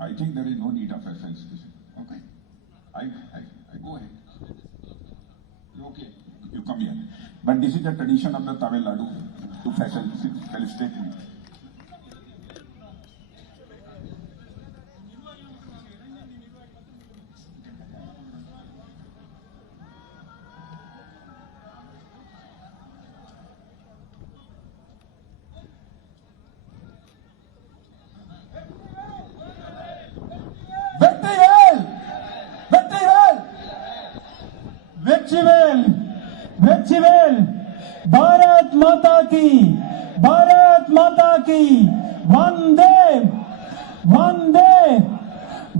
I think there is no need of FL. Okay. I go ahead. Okay. You come here. But this is the tradition of the Tamil Nadu to felicitate me. Well Bharat माता की वंदे वंदे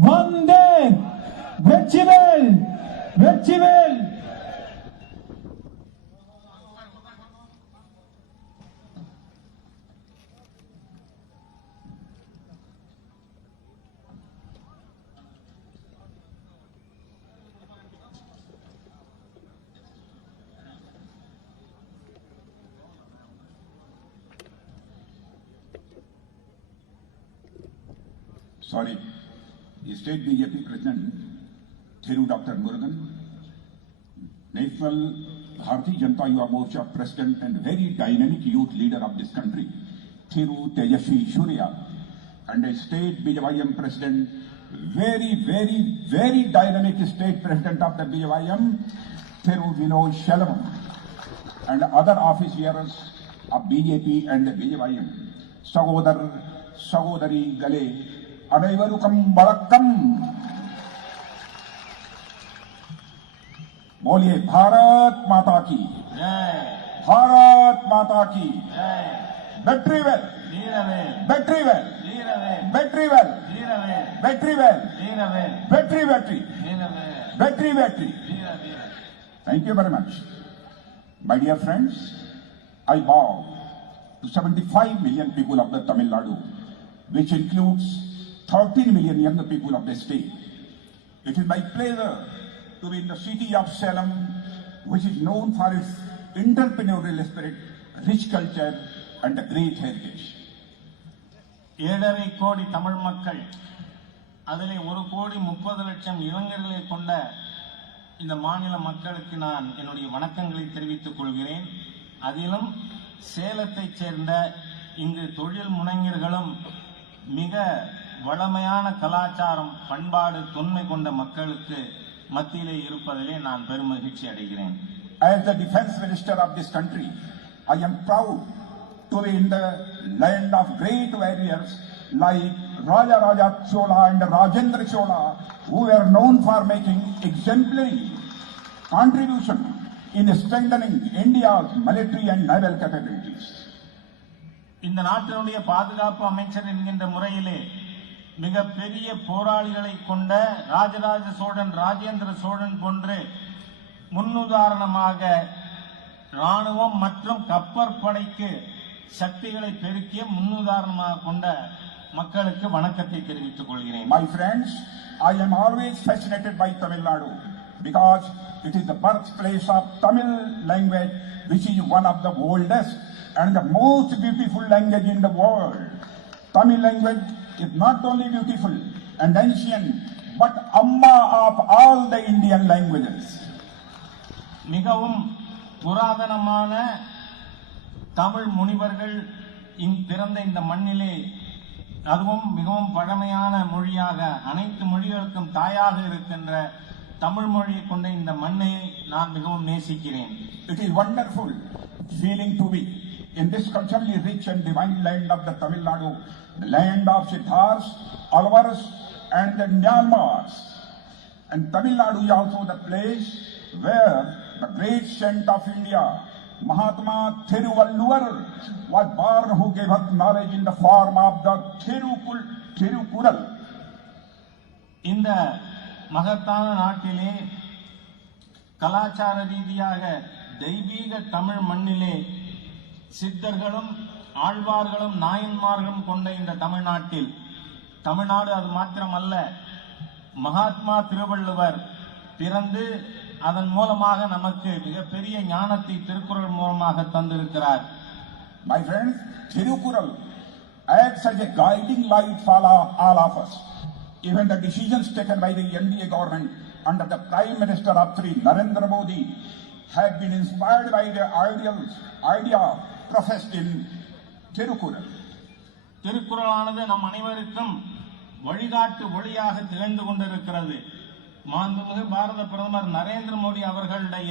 वंदे well Sorry, State BJP President Thiru Dr. Murugan, National Bharatiya Janata Yuva Morcha President and very dynamic youth leader of this country, Thiru Tejasvi Surya, and a State BJYM President, very dynamic State President of the BJYM, Thiru Vinod Shalvam, and other office bearers of BJP and the BJYM, Sagodari Gale, अनैवरुकम बड़क्कम बोलिए भारत माता की जय, भारत माता की जय। Battery well battery well battery well battery well battery battery Thank you very much. My dear friends, I bow to 75 million people of the Tamil Nadu, which includes 13 million younger people of the state. It is my pleasure to be in the city of Salem, which is known for its entrepreneurial spirit, rich culture, and a great heritage. 7.5 கோடி தமிழ் மக்கள், அதிலே 1,30,00,000 இளைஞர்களை கொண்ட இந்த மாநில மக்களுக்கு நான் என்னுடைய வணக்கங்களை தெரிவித்துக் கொள்கிறேன். அதிலும் சேலத்தைச் சேர்ந்த இங்கு தொழில் முனைஞர்களும் மிக வளமையான கலாச்சாரம் பண்பாடு தொன்மை கொண்ட மக்களுக்கு மத்தியிலே இருப்பதிலே நான் பெருமகிழ்ச்சி அடைகிறேன். As the defense minister of this country, I am proud to be in the land of great warriors like Raja Chola and Rajendra Chola, who were known for making exemplary contribution in strengthening India's military and naval capabilities. இந்த நாட்டினுடைய பாதுகாப்பு அமைச்சர் என்கின்ற முறையிலே மிக பெரிய போராளிகளை கொண்ட ராஜராஜ சோழன் ராஜேந்திர சோழன் போன்று முன்னுதாரணமாக ராணுவம் மற்றும் கப்பற்படைக்கு சக்திகளை பெருக்கிய முன்னுதாரணமாக கொண்ட மக்களுக்கு வணக்கத்தை தெரிவித்துக் கொள்கிறேன். My friends, I am always fascinated by Tamil Nadu because it is the birthplace of Tamil language, which is one of the oldest and the most beautiful language in the world. Tamil language is not only beautiful and ancient, but amma of all the Indian languages. மிகவும் புராதனமான தமிழ் முனிவர்கள் பிறந்த இந்த மண்ணிலே, அதுவும் மிகவும் பழமையான மொழியாக அனைத்து மொழிகளுக்கும் தாயாக இருக்கின்ற தமிழ் மொழியை கொண்ட இந்த மண்ணை நான் மிகவும் நேசிக்கிறேன். It is wonderful feeling to be in this culturally rich and divine land of the Tamil Nadu, the land of Siddhars, Alvars, and the Nyalmars. And Tamil Nadu is also the place where the great saint of India, Mahatma Thiruvalluvar, was born, who gave us knowledge in the form of the Thirukural. இந்த மகத்தான நாட்டிலே கலாச்சார ரீதியாக தெய்வீக தமிழ் மண்ணிலே சித்தர்களும் ஆழ்வார்களும் நாயன்மார்களும் கொண்ட இந்த தமிழ்நாட்டில், தமிழ்நாடு அது மாத்திரமல்ல, மகாத்மா திருவள்ளுவர் பிறந்து அதன் மூலமாக நமக்கு மிகப்பெரிய ஞானத்தை திருக்குறள் மூலமாக தந்திருக்கிறார். My friends, Thirukural acts as a guiding light for all of us. Even the decisions taken by the NDA government under the Prime Minister of Sri Narendra Modi have been inspired by the idea professed in Tirukkural. திருக்குறளானது நம் அனைவருக்கும் வழிகாட்டு ஒளியாக திகழ்ந்து கொண்டிருக்கிறது. மாண்புமிகு பாரத பிரதமர் நரேந்திர மோடி அவர்களுடைய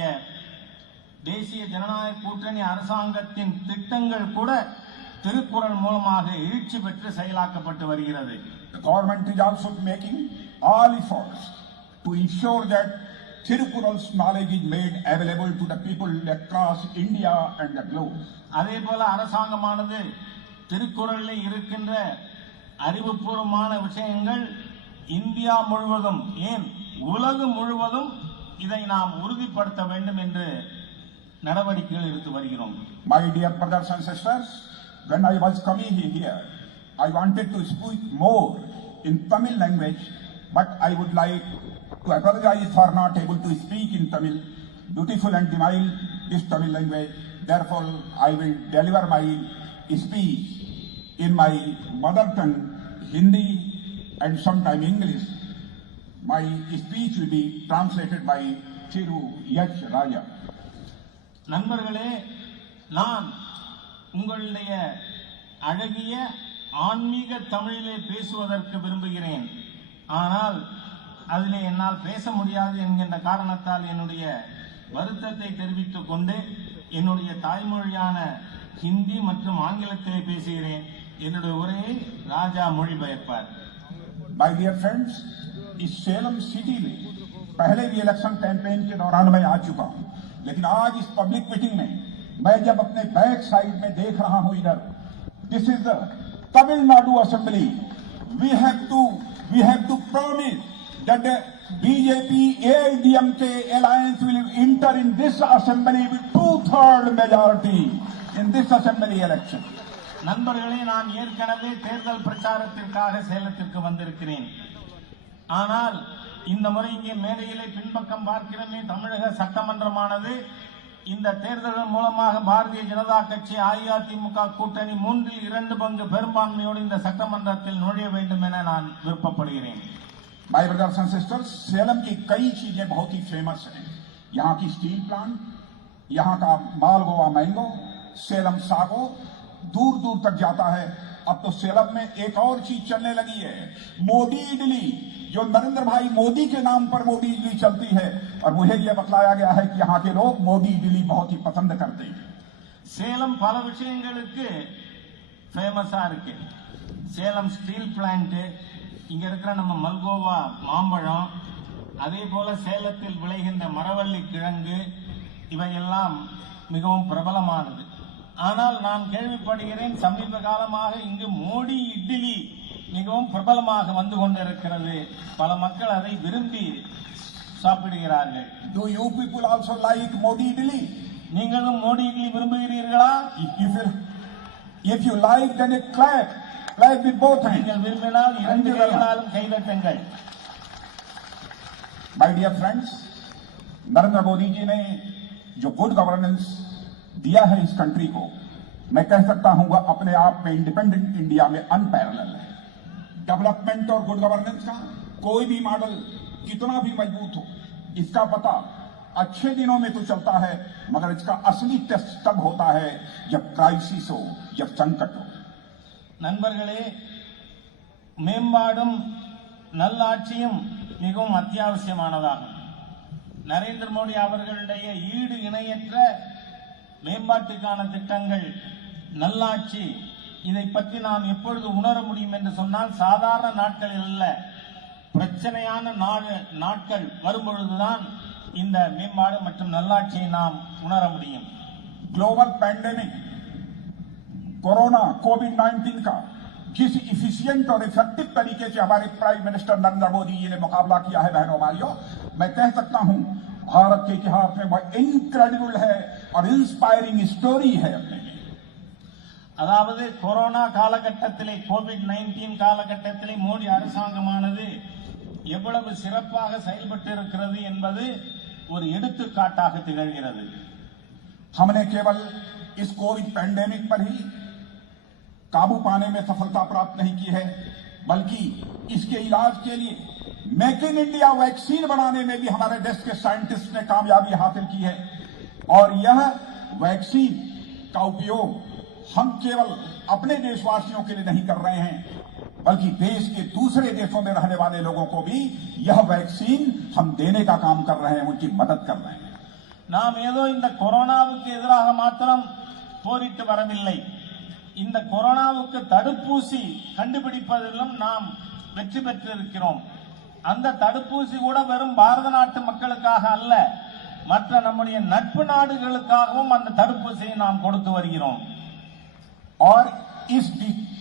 தேசிய ஜனநாயக கூட்டணி அரசாங்கத்தின் திட்டங்கள் கூட திருக்குறள் மூலமாக எழுச்சி பெற்று செயலாக்கப்பட்டு வருகிறது. The government is also making all efforts to ensure that Tirukkural's knowledge is made available to the people across India and the globe. அதே போல அரசாங்கமானது திருக்குறளில் இருக்கின்ற அறிவுபூர்வமான விஷயங்கள் இந்தியா முழுவதும் ஏன் உலகம் முழுவதும் இதை நாம் உறுதிப்படுத்த வேண்டும் என்று நடவடிக்கைகள் எடுத்து வருகிறோம். My dear brothers and sisters, when I was coming here, I wanted to speak more in Tamil language, but I would like to apologize for not able to speak in Tamil. Beautiful and divine this Tamil language. Therefore, I will deliver my speech in my mother tongue, Hindi, and sometime English. My speech will be translated by Thiru Yash Raja. நண்பர்களே, நான் உங்களுடைய அழகிய ஆன்மீக தமிழிலே பேசுவதற்கு விரும்புகிறேன். ஆனால் அதிலே என்னால் பேச முடியாது என்கின்ற காரணத்தால் என்னுடைய வருத்தத்தை தெரிவித்துக் கொண்டு என்னுடைய தாய்மொழியான ஹிந்தி மற்றும் ஆங்கிலத்திலே பேசுகிறேன். என்னுடைய உரையை ராஜா மொழிபெயர்ப்பார். My dear friends, इस सेलम सिटी में पहले भी इलेक्शन कैंपेन के दौरान मैं आ चुका हूं, लेकिन आज इस पब्लिक मीटिंग में मैं जब अपने बैक साइड में देख रहा हूं इधर, this is the Tamil Nadu assembly. We have to promise that BJP AIDMK alliance will enter in this assembly with 2/3 majority in this assembly election. நண்பர்களே, நான் ஏற்கனவே தேர்தல் பிரச்சாரத்திற்காக சேலத்திற்கு வந்திருக்கிறேன். ஆனால் இந்த முறை இங்கே மேடையிலே பின்பக்கம் பார்க்கிறேனே, தமிழக சட்டமன்றமானது இந்த தேர்தல் மூலமாக பாரதிய ஜனதா கட்சி அஇஅதிமுக கூட்டணி 2/3 பெரும்பான்மையோடு இந்த சட்டமன்றத்தில் நுழைய வேண்டும் என நான் விருப்பப்படுகிறேன். My brothers and sisters, Salem की कई चीजें बहुत ही फेमस हैं. यहाँ की स्टील प्लांट, यहाँ का मालगोवा मैंगो, सेलम सागो दूर दूर तक जाता है. अब तो सेलम में एक और चीज चलने लगी है, मोदी इडली, जो नरेंद्र भाई मोदी के नाम पर मोदी इडली चलती है. और मुझे यह बतलाया गया है कि यहाँ के लोग मोदी इडली बहुत ही पसंद करते हैं. சேலம் பல விஷயங்களுக்கு ஃபேமஸா இருக்கு. சேலம் ஸ்டீல் பிளான்ட், இங்க இருக்கிற நம்ம மல்கோவா மாம்பழம், அதே போல சேலத்தில் விளைகின்ற மரவள்ளி கிழங்கு, இவையெல்லாம் மிகவும் பிரபலமானது. ஆனால் நான் கேள்விப்படுகிறேன், சமீப காலமாக இங்கு மோடி இட்லி மிகவும் பிரபலமாக வந்து கொண்டிருக்கிறது. பல மக்கள் அதை விரும்பி சாப்பிடுகிறார்கள். Do you people also like Modi idli? நீங்களும் மோடி இட்லி விரும்புகிறீர்களா? If you like, then clap with both hands. நீங்கள் விரும்பினால் 2 கைகளாலும் கைதட்டுங்கள். My dear friends, Narendra Modi ji ने जो गुड गवर्नेंस दिया है इस कंट्री को, मैं कह सकता हूं वह अपने आप में इंडिपेंडेंट इंडिया में अनपैरेलल है. डेवलपमेंट और गुड गवर्नेंस का कोई भी मॉडल कितना भी मजबूत हो, इसका पता अच्छे दिनों में तो चलता है, मगर इसका असली टेस्ट तब होता है जब क्राइसिस हो, जब संकट हो. நண்பர்களே, மேம்பாடும் நல்லாட்சியும் மிகவும் அத்தியாவசியமானதாகும். நரேந்திர மோடி அவர்களுடைய ஈடு இணையற்ற மேம்பாட்டுக்கான திட்டங்கள், நல்லாட்சி, இதை பற்றி நாம் எப்பொழுது உணர முடியும் என்று சொன்னால், சாதாரண நாட்களில் அல்ல, பிரச்சனையான நாட்கள் வரும்பொழுதுதான் இந்த மேம்பாடு மற்றும் நல்லாட்சியை நாம் உணர முடியும். ग्लोबल पैंडेमिक कोरोना कोविड-19 का जिस इफिशिएंट और इफेक्टिव तरीके से हमारे प्राइम मिनिस्टर नरेंद्र मोदी जी ने मुकाबला किया है, बहनों भाइयों, मैं कह सकता हूं भारत के इतिहास में वह इनक्रेडिबल है और इंस्पायरिंग स्टोरी है अपने में. அதாவது கொரோனா காலகட்டத்திலே, கோவிட்-19 காலகட்டத்திலே மோடி அரசாங்கமானது எவ்வளவு சிறப்பாக செயல்பட்டு இருக்கிறது என்பது ஒரு எடுத்துக்காட்டாக திகழ்கிறது. हमने केवल इस कोविड पैंडेमिक पर ही काबू पाने में सफलता प्राप्त नहीं की है, बल्कि इसके इलाज के लिए मेक इन इंडिया वैक्सीन बनाने में भी हमारे देश के साइंटिस्ट ने कामयाबी हासिल की है। और यह वैक्सीन का उपयोग हम केवल अपने देशवासियों के लिए नहीं कर रहे हैं, बल्कि देश के दूसरे देशों में रहने वाले लोगों को भी यह वैक्सीन हम देने का काम कर रहे हैं, उनकी मदद कर रहे हैं। நாம் ஏதோ இந்த கொரோனாவுக்கு எதிராக மாத்திரம் போரிட்டு வரவில்லை. இந்த கொரோனாவுக்கு தடுப்பூசி கண்டுபிடிப்பதிலும் நாம் வெற்றி பெற்றிருக்கிறோம். அந்த தடுப்பூசி கூட வெறும் பாரத நாட்டு மக்களுக்காக அல்ல, மற்ற நம்முடைய நட்பு நாடுகளுக்காகவும் அந்த தடுப்பூசியை நாம் கொடுத்து வருகிறோம். और इस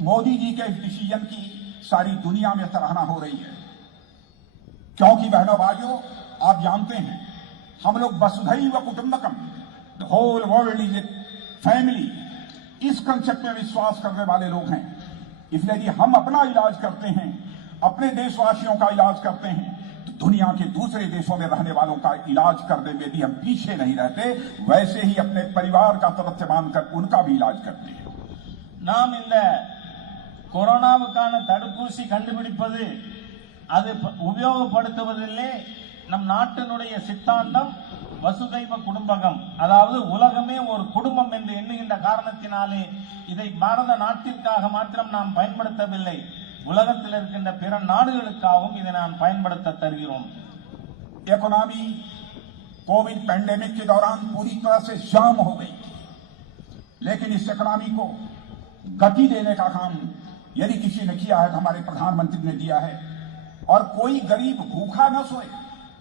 मोदी जी के डिसीजन की सारी दुनिया में सराहना हो रही है, क्योंकि बहनों भाइयों, आप जानते हैं हम लोग वसुधैव कुटुंबकम, the whole world is a family, इस कंसेप्ट में विश्वास करने वाले लोग हैं। इसलिए यदि हम अपना इलाज करते हैं, अपने देशवासियों का इलाज करते हैं, तो दुनिया के दूसरे देशों में रहने वालों का इलाज करने में भी हम पीछे नहीं रहते, वैसे ही अपने परिवार का सदस्य मानकर उनका भी इलाज करते हैं। நாம் இந்த கொரோனாவுக்கான தடுப்பூசி கண்டுபிடிப்பது, அது உபயோகப்படுத்துவதிலே நம் நாட்டினுடைய சித்தாந்தம் வசுதைவ குடும்பகம், அதாவது உலகமே ஒரு குடும்பம் என்று எண்ணுகின்ற காரணத்தினாலே இதை பாரத நாட்டிற்காக மாத்திரம் நாம் பயன்படுத்தவில்லை, உலகத்தில் இருக்கின்ற பிற நாடுகளுக்காகவும் இதை நாம் பயன்படுத்த தருகிறோம். इकोनॉमी कोविड पैंडेमिक के दौरान पूरी तरह से जाम हो गई, लेकिन इस इकोनॉमी को गति देने का काम यदि किसी ने किया है तो हमारे प्रधानमंत्री ने दिया है। और कोई गरीब भूखा न सोए,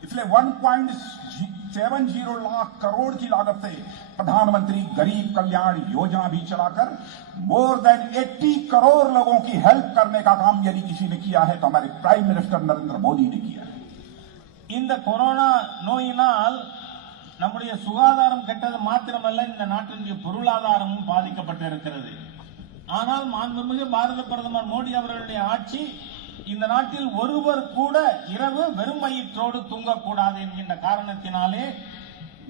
इसलिए 1.70 लाख करोड़ की लागत से प्रधानमंत्री गरीब कल्याण योजना भी चलाकर मोर देन 80 करोड़ लोगों की हेल्प करने का काम यदि किसी ने किया है तो हमारे प्राइम मिनिस्टर नरेंद्र मोदी ने किया है। இந்த கொரோனா நோயினால் நம்முடைய சுகாதாரம் கெட்டது மாத்திரமல்ல, இந்த நாட்டினுடைய பொருளாதாரமும் பாதிக்கப்பட்டிருக்கிறது. ஆனால் மாண்புமிகு பாரத பிரதமர் மோடி அவர்களுடைய ஆட்சி இந்த நாட்டில் ஒருவர் கூட இரவு வெறும் வயிற்றோடு தூங்கக்கூடாது என்கின்ற காரணத்தினாலே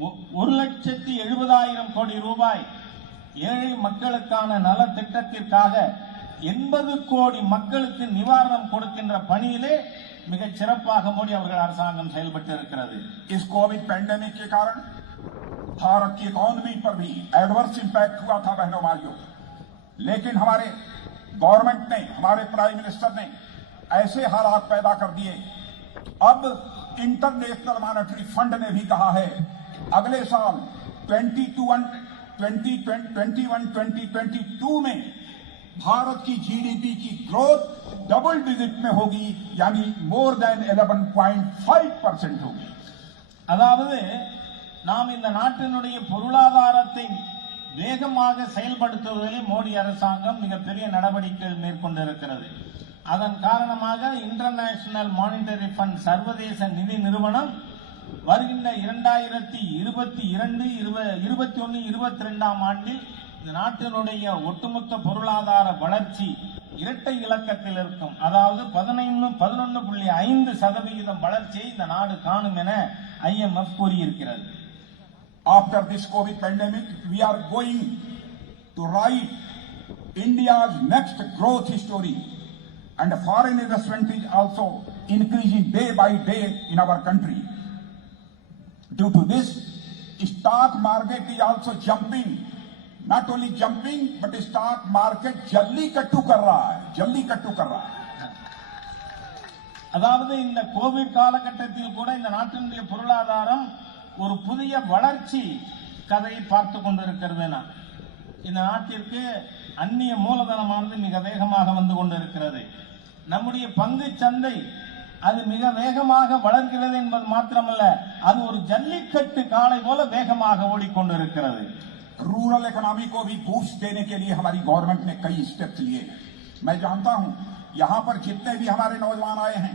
1,70,000 கோடி ரூபாய் ஏழை மக்களுக்கான நல திட்டத்திற்காக 80 கோடி மக்களுக்கு நிவாரணம் கொடுக்கின்ற பணியிலே மிகச் சிறப்பாக மோடி அவர்கள் அரசாங்கம் செயல்பட்டு இருக்கிறது. इस कोविड पैंडेमिक के कारण भारत की इकोनॉमी पर भी एडवर्स इंपैक्ट हुआ था बहनों भाइयों, लेकिन हमारे गवर्नमेंट ने, हमारे प्राइम मिनिस्टर ने ऐसे हालात पैदा कर दिए। अब इंटरनेशनल मॉनेटरी फंड ने भी कहा है अगले साल 2021-2022 में भारत की जीडीपी की ग्रोथ डबल डिजिट में होगी, यानी मोर देन 11.5% होगी। அதாவது நாம் இந்த நாட்டினுடைய பொருளாதாரத்தை வேகமாக செயல்படுத்துவதில் மோடி அரசாங்கம் மிகப்பெரிய நடவடிக்கைகள் மேற்கொண்டிருக்கிறது. அதன் காரணமாக இன்டர்நேஷனல் மானிட்டரி ஃபண்ட், சர்வதேச நிதி நிறுவனம் வருகின்ற 2022-22 ஆண்டில் இந்த நாட்டினுடைய ஒட்டுமொத்த பொருளாதார வளர்ச்சி இரட்டை இலக்கத்தில் இருக்கும், அதாவது 11.5% வளர்ச்சியை இந்த நாடு காணும் என IMF கூறியிருக்கிறது. After this COVID pandemic, we are going to write India's next growth story, and foreign investment is also increasing day by day in our country. Due to this, stock market is also jumping. Not only jumping, but stock market jallikattu कर रहा है, जल्लीकट्टू कर रहा है. அதாவது இந்த Covid காலகட்டத்தில் கூட இந்த நாட்டினுடைய பொருளாதாரம் ஒரு புதிய வளர்ச்சி கதையை பார்த்து கொண்டிருக்கிறது. இந்த நாட்டிற்கு அந்நிய மூலதனமானது மிக வேகமாக வந்து கொண்டிருக்கிறது. நம்முடைய பங்கு சந்தை அது மிக வேகமாக வளர்கிறது என்பது மாத்திரமல்ல, அது ஒரு ஜல்லிக்கட்டு காளை போல வேகமாக ஓடிக்கொண்டிருக்கிறது. रूरल इकोनॉमी को भी बूस्ट देने के लिए हमारी गवर्नमेंट ने कई स्टेप्स लिए हैं। मैं जानता हूं यहां पर जितने भी हमारे नौजवान आए हैं,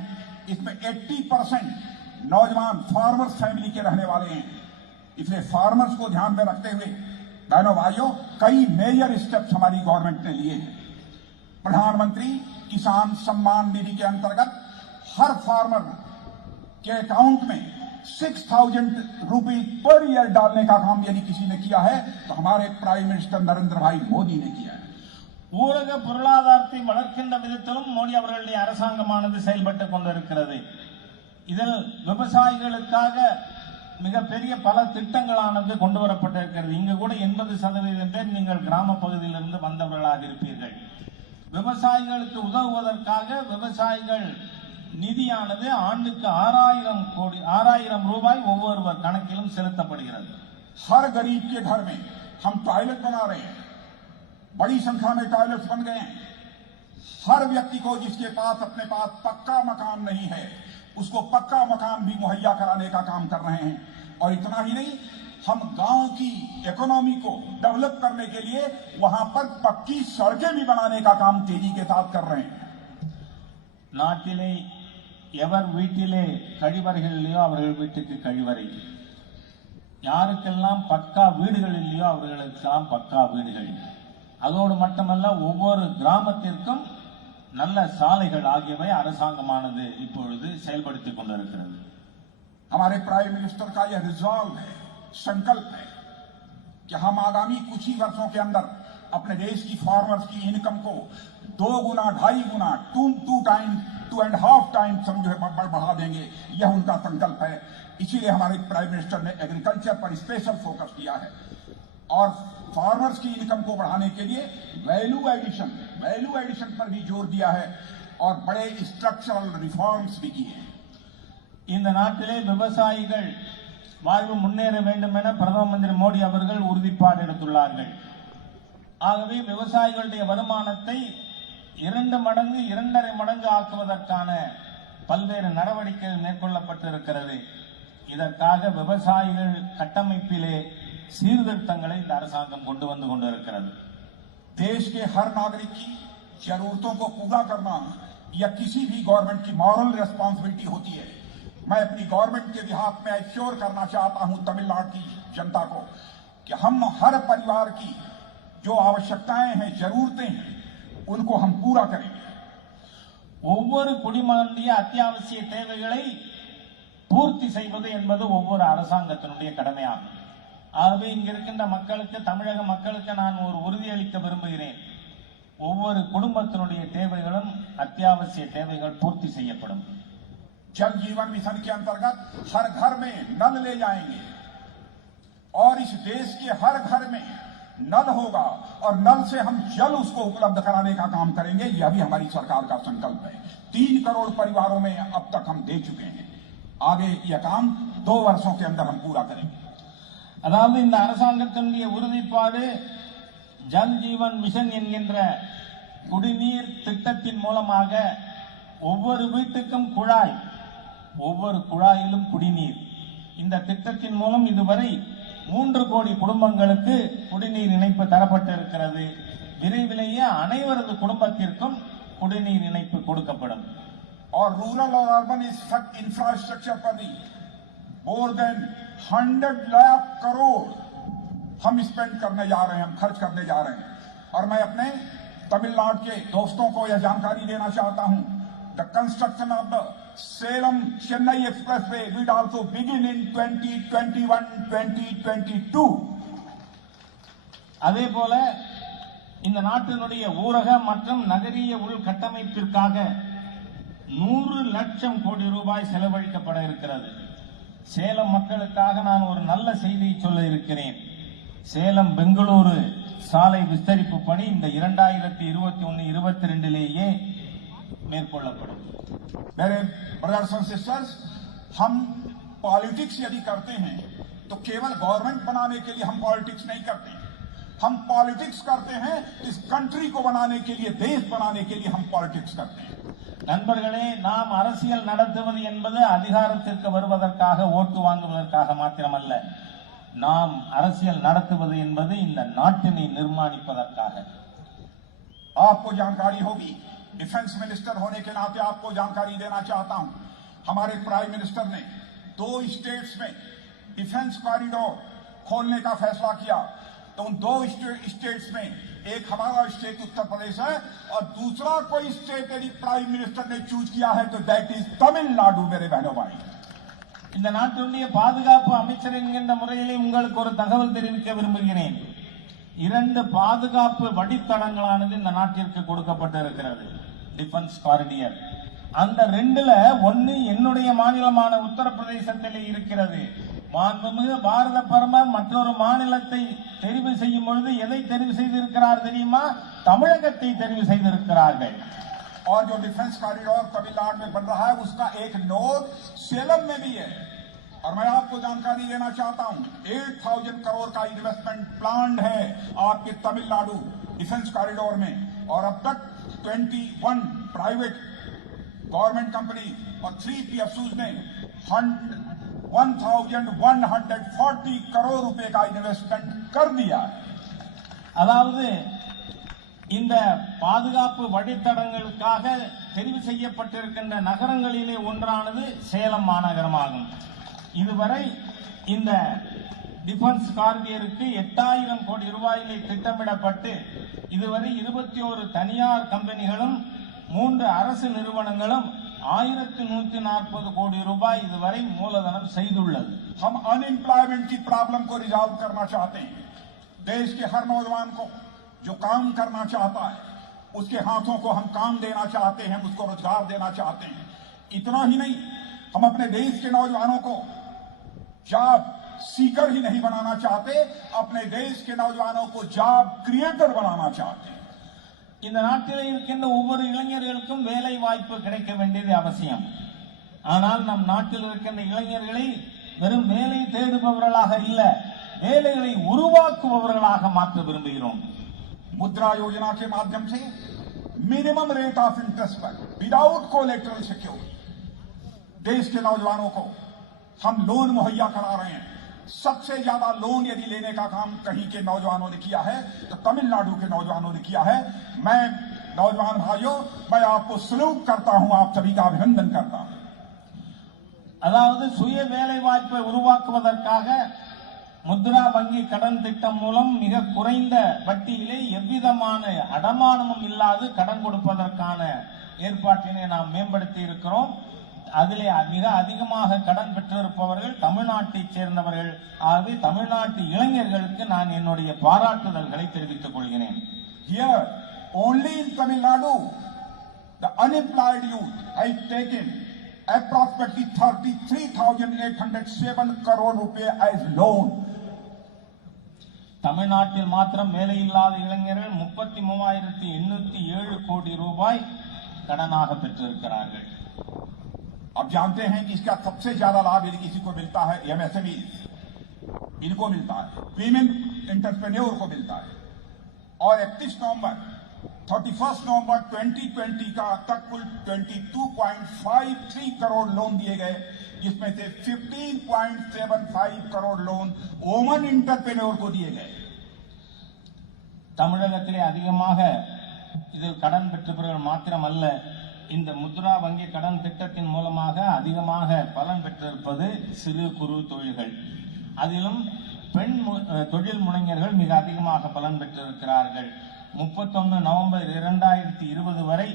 इसमें 80% नौजवान फार्मर्स फैमिली के रहने वाले हैं। इसलिए फार्मर्स को ध्यान में रखते हुए बहनों भाइयों कई मेजर स्टेप्स हमारी गवर्नमेंट ने लिए हैं। प्रधानमंत्री किसान सम्मान निधि के अंतर्गत हर फार्मर के अकाउंट में 6,000 रुपीज पर ईयर डालने का काम यदि किसी ने किया है तो हमारे प्राइम मिनिस्टर नरेंद्र भाई मोदी ने किया है। ஊரக பொருளாதாரத்தை வளர்க்கின்ற விதத்திலும் மோடி அவர்களுடைய அரசாங்கமானது செயல்பட்டுக் கொண்டிருக்கிறது. இதில் விவசாயிகளுக்காக மிகப்பெரிய பல திட்டங்களானது கொண்டு வரப்பட்டிருக்கிறது. இங்கு கூட 80% பேர் நீங்கள் கிராம பகுதியிலிருந்து வந்தவர்களாக இருப்பீர்கள். விவசாயிகளுக்கு உதவுவதற்காக விவசாயிகள் நிதியானது ஆண்டுக்கு 6000 ரூபாய் ஒவ்வொருவர் கணக்கிலும் செலுத்தப்படுகிறது. हर गरीब के घर में हम टॉयलेट बना रहे हैं, बड़ी संख्या में टॉयलेट्स बन गए हैं. हर व्यक्ति को जिसके पास अपने पास पक्का मकान नहीं है उसको पक्का मकान भी मुहैया कराने का काम कर रहे हैं. और इतना ही नहीं, हम गांव की इकोनॉमी को डेवलप करने के लिए वहां पर पक्की सड़कें भी बनाने का काम तेजी के साथ कर रहे हैं. நாட்டிலே எவர் வீட்டிலே கழிவறைகள் இல்லையோ அவர்கள் வீட்டுக்கு கழிவறை, யாருக்கெல்லாம் பக்கா வீடுகள் இல்லையோ அவர்களுக்கெல்லாம் பக்கா வீடுகள். அதோடு மட்டுமல்ல, ஒவ்வொரு கிராமத்திற்கும் நல்ல சாலைகள் ஆகியவை அரசாங்கமானது இப்பொழுது செயல்படுத்திக் கொண்டிருக்கிறது. हमारे प्राइम मिनिस्टर का यह रिजॉल्व है, संकल्प है कि हम आगामी कुछ ही वर्षों के अंदर अपने देश की फार्मर्स की इनकम को 2 गुना 2.5 गुना 2.5 टाइम समझो बढ़ा देंगे. यह उनका संकल्प है. इसीलिए हमारे प्राइम मिनिस्टर ने एग्रीकल्चर पर स्पेशल फोकस किया है और फार्मर्स की इनकम को बढ़ाने के लिए वैल्यू एडिशन पर भी जोर दिया है और बड़े स्ट्रक्चरल रिफॉर्म्स भी किए हैं. இந்த நாட்டிலே விவசாயிகள் வாழ்வு முன்னேற வேண்டும் என பிரதம மந்திரி மோடி அவர்கள் உறுதிப்பாடு எடுத்துள்ளார்கள். ஆகவே விவசாயிகளுடைய வருமானத்தை 2 மடங்கு 2.5 மடங்கு ஆக்குவதற்கான பல்வேறு நடவடிக்கைகள் மேற்கொள்ளப்பட்டிருக்கிறது. இதற்காக விவசாயிகள் கட்டமைப்பிலே சீர்திருத்தங்களை இந்த அரசாங்கம் கொண்டு வந்து கொண்டிருக்கிறது. देश के हर नागरिक की जरूरतों को पूरा करना यह किसी भी गवर्नमेंट की मॉरल रिस्पांसिबिलिटी होती है. मैं अपनी गवर्नमेंट के बिहाफ में एश्योर करना चाहता हूं तमिलनाडु की जनता को कि हम हर परिवार की जो आवश्यकताएं हैं, जरूरतें हैं, उनको हम पूरा करेंगे. ஒவ்வொரு குடிமகனுடைய அத்தியாவசிய தேவைகளை பூர்த்தி செய்வது என்பது ஒவ்வொரு அரசாங்கத்தினுடைய கடமையாகும். ஆகவே இங்க இருக்கின்ற மக்களுக்கு, தமிழக மக்களுக்கு நான் ஒரு உறுதியளிக்க விரும்புகிறேன். ஒவ்வொரு குடும்பத்தினுடைய தேவைகளும் அத்தியாவசிய தேவைகள் பூர்த்தி செய்யப்படும். जल जीवन मिशन के अंतर्गत हर घर में नल ले जाएंगे और इस देश के हर घर में नल होगा और नल से हम जल उसको उपलब्ध कराने का काम करेंगे. यह भी हमारी सरकार का संकल्प है. 3 करोड़ परिवारों में अब तक हम दे चुके हैं. आगे यह काम 2 वर्षों के अंदर हम पूरा करेंगे. அதாவது இந்த அரசாங்கத்தினுடைய உறுதிப்பாடு ஜல் ஜீவன் மிஷன் என்கின்ற குடிநீர் திட்டத்தின் மூலமாக ஒவ்வொரு வீட்டுக்கும் குழாய், ஒவ்வொரு குழாயிலும் குடிநீர். இந்த திட்டத்தின் மூலம் இதுவரை 3 கோடி குடும்பங்களுக்கு குடிநீர் இணைப்பு தரப்பட்டிருக்கிறது. விரைவிலேயே அனைவரது குடும்பத்திற்கும் குடிநீர் இணைப்பு கொடுக்கப்படும். और रूरल और अर्बन इंफ्रास्ट्रक्चर पर भी मोर देन 100 लाख करोड़ हम स्पेंड करने जा रहे हैं, हम खर्च करने जा रहे हैं. और मैं अपने तमिलनाडु के दोस्तों को यह जानकारी देना चाहता हूं, the construction of the Salem Chennai expressway will also begin in 2021-2022. அதே போல இந்த நாட்டினுடைய ஊரக மற்றும் நகரிய உள்கட்டமைப்பிற்காக 100 லட்சம் கோடி ரூபாய் செலவழிக்கப்பட இருக்கிறது. சேலம் மக்களுக்காக நான் ஒரு நல்ல செய்தியை சொல்ல இருக்கிறேன். சேலம் பெங்களூரு சாலை விஸ்தரிப்பு பணி இந்த 2021-22 மேற்கொள்ளப்படும். मेरे ब्रदर्स एंड सिस्टर्स, हम पॉलिटिक्स यदि करते हैं तो केवल गवर्नमेंट बनाने के लिए हम पॉलिटिक्स नहीं करते. हम पॉलिटिक्स करते हैं इस कंट्री को बनाने के लिए, देश बनाने के लिए हम पॉलिटिक्स करते हैं. நண்பர்களே, நாம் அரசியல் நடத்துவது என்பது அதிகாரத்திற்கு வருவதற்காக, ஓட்டு வாங்குவதற்காக மாத்திரமல்ல. நாம் அரசியல் நடத்துவது என்பது இந்த நாட்டினை நிர்மாணிப்பதற்காக. आपको जानकारी होगी, डिफेंस मिनिस्टर होने के नाते आपको जानकारी देना चाहता हूं, हमारे प्राइम मिनिस्टर ने 2 स्टेट्स में डिफेंस कॉरिडोर खोलने का फैसला किया. तो उन 2 स्टेट्स में एक हमारा स्टेट उत्तर प्रदेश है और दूसरा कोई स्टेट यदि प्राइम मिनिस्टर ने चूज किया है तो दैट इज तमिलनाडु. मेरे बहनों भाई, இந்த நாட்டினுடைய பாதுகாப்பு அமைச்சர் என்கின்ற முறையிலே உங்களுக்கு ஒரு தகவல் தெரிவிக்க விரும்புகிறேன். இரண்டு பாதுகாப்பு வழித்தடங்களானது இந்த நாட்டிற்கு கொடுக்கப்பட்டிருக்கிறது, டிஃபென்ஸ் காரிடியர். அந்த ரெண்டுல ஒன்னு என்னுடைய மாநிலமான உத்தரப்பிரதேசத்தில் இருக்கிறது. மாண்புமிகு பாரத பிரதமர் மற்றொரு மாநிலத்தை தெரிவு செய்யும் பொழுது எதை தெரிவு செய்திருக்கிறார் தெரியுமா? தமிழகத்தை தெரிவு செய்திருக்கிறார்கள். और जो डिफेंस कॉरिडोर तमिलनाडु में बन रहा है उसका एक नोड सेलम में भी है। और मैं आपको जानकारी देना चाहता हूं 8,000 करोड़ का इन्वेस्टमेंट प्लान है आपके तमिलनाडु डिफेंस कॉरिडोर में। और अब तक 21 प्राइवेट गवर्नमेंट कंपनी और 3 PSUs ने 1,140 करोड़ रुपए का इन्वेस्टमेंट कर दिया है। அதாவது இந்த பாதுகாப்பு வழித்தடங்களுக்காக தெரிவு செய்யப்பட்டிருக்கின்ற நகரங்களிலே ஒன்றானது சேலம் மாநகரமாகும். இதுவரை இந்த டிஃபென்ஸ் காரிடியருக்கு 8,000 கோடி ரூபாயிலே திட்டமிடப்பட்டு இதுவரை 21 தனியார் கம்பெனிகளும் 3 அரசு நிறுவனங்களும் 1,140 கோடி ரூபாய் இதுவரை மூலதனம் செய்துள்ளது. हम अनएम्प्लॉयमेंट की प्रॉब्लम को रिजॉल्व करना चाहते हैं। देश के हर नौजवान को जो काम करना चाहता है उसके हाथों को हम काम देना चाहते हैं, उसको रोजगार देना चाहते हैं। इतना ही नहीं, हम अपने देश के नौजवानों को जॉब सीकर ही नहीं बनाना चाहते, अपने देश के नौजवानों को जॉब क्रिएटर बनाना चाहते हैं। இந்த நாட்டில் இருக்கின்ற ஒவ்வொரு இளைஞர்களுக்கும் வேலை வாய்ப்பு கிடைக்க வேண்டியது அவசியம். ஆனால் நம் நாட்டில் இருக்கின்ற இளைஞர்களை வெறும் வேலை தேடுபவர்களாக இல்ல, வேலைகளை உருவாக்குபவர்களாக மாற்ற விரும்புகிறோம். मुद्रा योजना के माध्यम से मिनिमम रेट ऑफ इंटरेस्ट पर विदाउट कोलेटरल सिक्योरिटी देश के नौजवानों को हम लोन मुहैया करा रहे हैं। सबसे ज्यादा लोन यदि लेने का काम कहीं के नौजवानों ने किया है तो तमिलनाडु के नौजवानों ने किया है। मैं नौजवान भाइयों, मैं आपको सल्यूट करता हूं, आप सभी का अभिनंदन करता हूं। அதாவது சுய வேலை வாய்ப்பை உருவாக்குவதற்காக முத்ரா வங்கி கடன் திட்டம் மூலம் மிக குறைந்த வட்டியிலே எவ்விதமான அடமானமும் இல்லாது கடன் கொடுப்பதற்கான ஏற்பாட்டினை நாம் மேம்படுத்தி இருக்கிறோம். அதிலே மிக அதிகமாக கடன் பெற்றிருப்பவர்கள் தமிழ்நாட்டைச் சேர்ந்தவர்கள். ஆகவே தமிழ்நாட்டு இளைஞர்களுக்கு நான் என்னுடைய பாராட்டுதல்களை தெரிவித்துக் கொள்கிறேன். Here, only in Tamil Nadu, the unemployed youth have taken approximately 33,807 crore rupees as loan. தமிழ்நாட்டில் மாத்திரம் வேலையில்லாத இளைஞர்கள் 33,807 கோடி ரூபாய் கடனாக பெற்றிருக்கிறார்கள். आप जानते हैं कि इसका सबसे ज्यादा लाभ यदि किसी को मिलता है MSME, इनको मिलता है, वीमेन एंटरप्रेन्योर को मिलता है। और 31 नवंबर 2020 का तक कुल 22.53 करोड़ लोन दिए गए, जिसमें से 15.75 करोड़ लोन वुमन एंटरप्रेन्योर को दिए गए। தமிழகத்திலே அதிகமாக இது கடன் பெற்றவர்கள் மாத்திரமல்ல, இந்த முத்ரா வங்கி கடன் திட்டத்தின் மூலமாக அதிகமாக பலன் பெற்றிருப்பது சிறு குறு தொழில்கள். அதிலும் பெண் தொழில் முனைஞர்கள் மிக அதிகமாக பலன் பெற்றிருக்கிறார்கள். 31 நவம்பர் 2020 வரை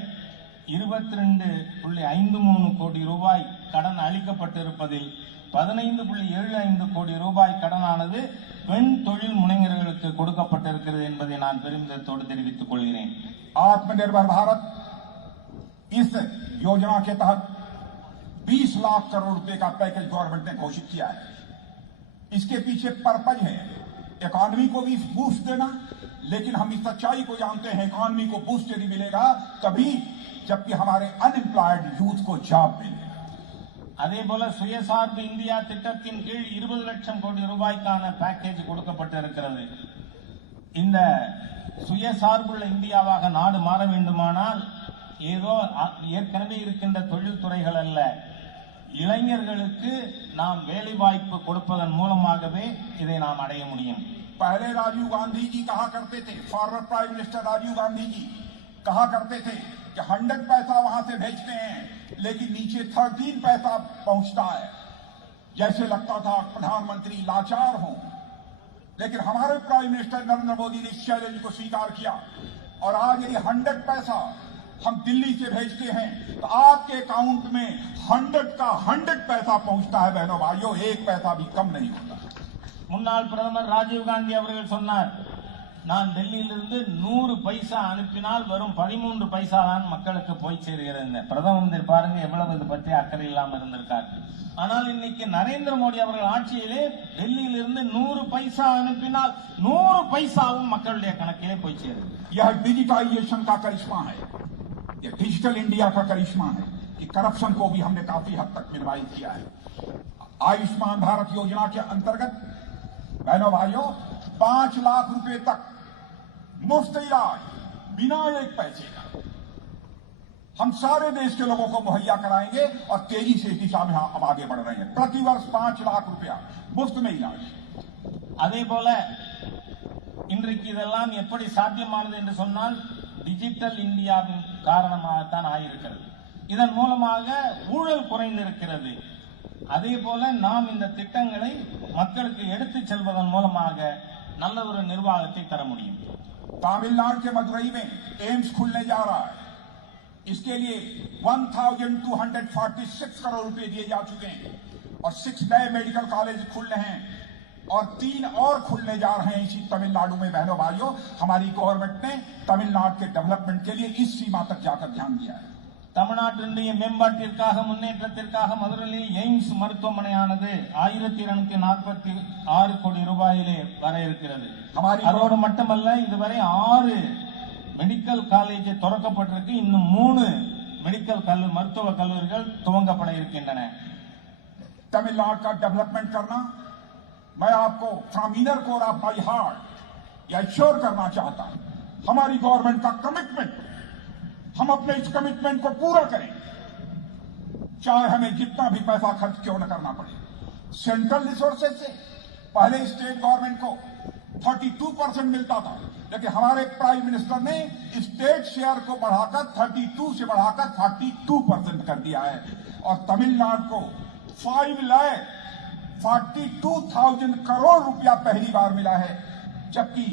22.53 கோடி ரூபாய் கடன் அளிக்கப்பட்டிருப்பதில் 15.75 கோடி ரூபாய் கடனானது பெண் தொழில் முனைஞர்களுக்கு கொடுக்கப்பட்டிருக்கிறது என்பதை நான் பெருமிதத்தோடு தெரிவித்துக் கொள்கிறேன். आत्मनिर्भर भारत इस योजना के तहत 20 लाख करोड़ रुपए का पैकेज गवर्नमेंट ने घोषित किया है। इसके पीछे पर्पज है इकोनॉमी को भी बूस्ट देना, लेकिन हम इस सच्चाई को जानते हैं इकोनॉमी को बूस्ट यदि मिलेगा तभी जबकि हमारे अनएम्प्लॉयड यूथ को जॉब मिलेगा। அதே போல சுயசார்பு இந்தியா திட்டத்தின் கீழ் 20 லட்சம் கோடி ரூபாய்க்கான பேக்கேஜ் கொடுக்கப்பட்டிருக்கிறது. இந்த சுயசார்புள்ள இந்தியாவாக நாடு மாற வேண்டுமானால் ஏதோ ஏற்கனவே இருக்கின்ற தொழில் துறைகள் அல்ல, இளைஞர்களுக்கு நாம் வேலை வாய்ப்பு கொடுப்பதன் மூலமாகவே இதை நாம் அடைய முடியும். पहले राजीव गांधी जी कहा करते थे, former prime minister Rajiv Gandhi ji कहा करते थे कि 100 पैसा वहां से भेजते हैं लेकिन नीचे 13 पैसा पहुंचता है। जैसे लगता था प्रधानमंत्री लाचार हो, लेकिन हमारे प्राइम मिनिस्टर नरेंद्र मोदी ने इस चैलेंज को स्वीकार किया और आज यदि 100 पैसा हम दिल्ली से भेजते हैं तो आपके अकाउंट में 100 का 100 पैसा पहुंचता है। बहनों भाइयों, 1 पैसा भी कम नहीं होता। முன்னாள் பிரதமர் ராஜீவ் காந்தி அவர்கள் சொன்னார், நான் டெல்லியிலிருந்து 100 பைசா அனுப்பினால் வரும் 13 பைசா தான் மக்களுக்கு போய் சேருகிறது. பிரதம மந்திரி பாருங்க எவ்வளவு இது பற்றி அக்கறை இல்லாம இருந்திருக்காரு. ஆனால் இன்னைக்கு நரேந்திர மோடி அவர்கள் ஆட்சியிலே டெல்லியிலிருந்து 100 பைசா அனுப்பினால் 100 பைசாவும் மக்களுடைய கணக்கிலே போய் சேரும். यह डिजिटाइजेशन का करिश्मा है, यह डिजिटल इंडिया का करिश्मा है कि करप्शन को भी हमने काफी हद तक मिनिमाइज किया है। आयुष्मान भारत योजना के अंतर्गत बहनों भाइयों 5 लाख रुपए तक मुफ्त इलाज बिना एक पैसे का हम सारे देश के लोगों को मुहैया कराएंगे और तेजी से इस दिशा में हम आगे बढ़ रहे हैं। प्रतिवर्ष 5 लाख रुपया मुफ्त में इलाज। அதே போல இன்றைக்கு இதெல்லாம் எப்படி சாத்தியமானது என்று சொன்னால் டிஜிட்டல் இந்தியாவின் காரணமாகத்தான் ஆகியிருக்கிறது. இதன் மூலமாக ஊழல் குறைந்திருக்கிறது. அதே போல நாம் இந்த திட்டங்களை மக்களுக்கு எடுத்துச் செல்வதன் மூலமாக நல்ல ஒரு நிர்வாகத்தை தர முடியும். तमिलनाडु के मदुरई में एम्स खुलने जा रहा है। इसके लिए 1246 करोड़ रुपए दिए जा चुके हैं और 6 नए मेडिकल कॉलेज खुल रहे हैं और 3 और खुलने जा रहे हैं इसी तमिलनाडु में। बहनों भाइयों, हमारी गवर्नमेंट ने तमिलनाडु के डेवलपमेंट के लिए इस सीमा तक जाकर ध्यान दिया है। தமிழ்நாட்டினுடைய மேம்பாட்டிற்காக முன்னேற்றத்திற்காக மதுரையில் எய்ம்ஸ் மருத்துவமனையானது 1246 கோடி ரூபாயிலே வர இருக்கிறது. அதோடு மட்டுமல்ல, இதுவரை 6 மெடிக்கல் காலேஜ் திறக்கப்பட்டிருக்கு. இன்னும் 3 மெடிக்கல் மருத்துவக் கல்லூரிகள் துவங்கப்பட இருக்கின்றன. तमिलनाडु का डेवलपमेंट करना मैं आपको from inner core of my heart या श्योर करना चाहता हूं। हमारी गवर्नमेंट का कमिटमेंट, हम अपने इस कमिटमेंट को पूरा करें, चाहे हमें जितना भी पैसा खर्च क्यों न करना पड़े। सेंट्रल रिसोर्सेज से पहले स्टेट गवर्नमेंट को 32% मिलता था, लेकिन हमारे प्राइम मिनिस्टर ने स्टेट शेयर को बढ़ाकर 32 से बढ़ाकर 42% कर दिया है और तमिलनाडु को 5,42,000 करोड़ रुपया पहली बार मिला है, जबकि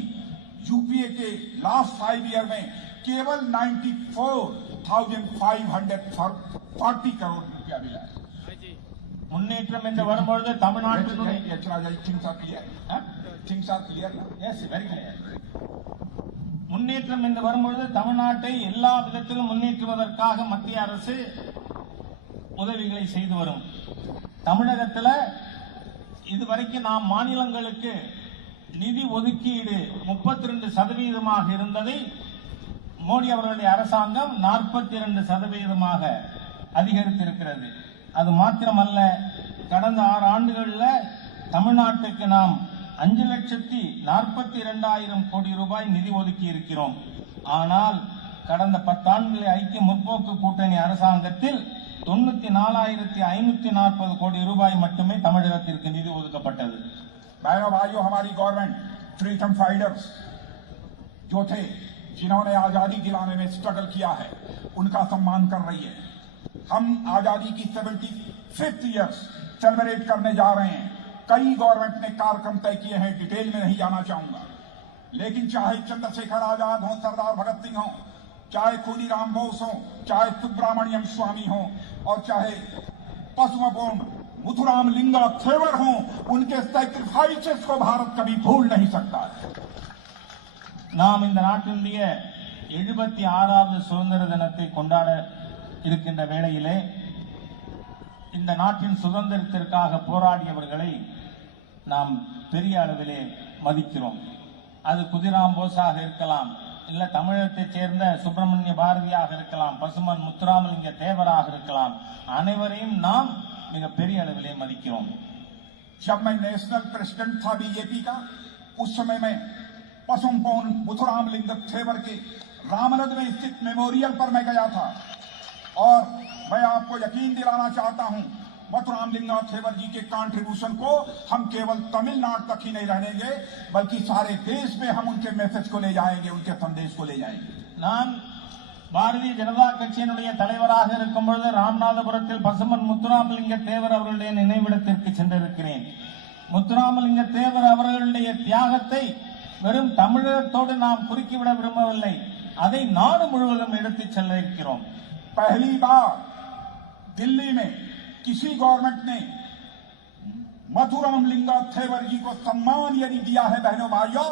यूपीए के लास्ट 5 ईयर में केवल 94,540 करोड़ रुपया मिला है। முன்னேற்றம் என்று வரும்பொழுது தமிழ்நாட்டினுடைய முன்னேற்றம் என்று வரும்பொழுது தமிழ்நாட்டை எல்லா விதத்திலும் முன்னேற்றுவதற்காக மத்திய அரசு உதவிகளை செய்து வரும். தமிழகத்தில் இதுவரைக்கும் நாம் மாநிலங்களுக்கு நிதி ஒதுக்கீடு 32% இருந்ததை மோடி அவர்களுடைய அரசாங்கம் 42% அதிகரித்திருக்கிறது. அது மாத்திரமல்ல, கடந்த 6 ஆண்டுகளில் தமிழ்நாட்டுக்கு நாம் 5,42,000 கோடி ரூபாய் நிதி ஒதுக்கி இருக்கிறோம். ஆனால் கடந்த 10 ஆண்டுகளில் ஐக்கிய முற்போக்கு கூட்டணி அரசாங்கத்தில் 94,540 கோடி ரூபாய் மட்டுமே தமிழகத்திற்கு நிதி ஒதுக்கப்பட்டது. बहनों भाइयों, हमारी गवर्नमेंट फ्रीडम फाइटर्स जो थे, जिन्होंने आजादी दिलाने में स्ट्रगल किया है, उनका सम्मान कर रही है। हम आजादी की 75th ईयर्स सेलिब्रेट करने जा रहे हैं। कई गवर्नमेंट ने कार्यक्रम तय किए हैं, डिटेल में नहीं जाना चाहूंगा, लेकिन चाहे चंद्रशेखर आजाद हो, सरदार भगत सिंह हो, चाहे खूनीराम बोस हो, चाहे सुब्रमण्यम स्वामी हो और चाहे पद्मभूषण मुथुराम लिंगा थेवर हो, उनके सैक्रिफाइसेस को भारत कभी भूल नहीं सकता है। நாம் இந்த நாட்டினுடைய 76வது சுதந்திர தினத்தை கொண்டாட இருக்கின்ற வேளையிலே இந்த நாட்டின் சுதந்திரத்திற்காக போராடியவர்களை நாம் பெரிய அளவிலே மதிக்கிறோம். அது குதிராம் போஸாக இருக்கலாம், இல்ல தமிழகத்தைச் சேர்ந்த சுப்பிரமணிய பாரதியாக இருக்கலாம், பசுமன் முத்துராமலிங்க தேவராக இருக்கலாம். அனைவரையும் நாம் மிக பெரிய அளவிலே மதிக்கிறோம். जब मैं नेशनल प्रेसिडेंट था बीजेपी का, उस समय में पसुमपोन मुथुराम लिंग थेवर के रामनद में स्थित मेमोरियल पर मैं गया था और मैं आपको यकीन दिलाना चाहता हूं, मथुराम लिंगा थेवर जी के कंट्रीब्यूशन को हम केवल तमिलनाडु तक ही नहीं रहनेंगे, बल्कि सारे देश में हम उनके मैसेज को ले जाएंगे, उनके संदेश को ले जाएंगे। நான் பாரதிய ஜனதா கட்சியினுடைய தலைவராக இருக்கும் பொழுது ராமநாதபுரத்தில் பசுமன் முத்துராமலிங்க தேவர் அவர்களுடைய நினைவிடத்திற்கு சென்றிருக்கிறேன். முத்துராமலிங்க தேவர் அவர்களுடைய தியாகத்தை வெறும் தமிழகத்தோடு நாம் குறுக்கிவிட விரும்பவில்லை, அதை நாடு முழுவதும் எடுத்துச் செல்ல இருக்கிறோம். पहली बार दिल्ली में किसी गवर्नमेंट ने मथुराम लिंगा थेवर जी को सम्मान यदि दिया है बहनों भाइयों,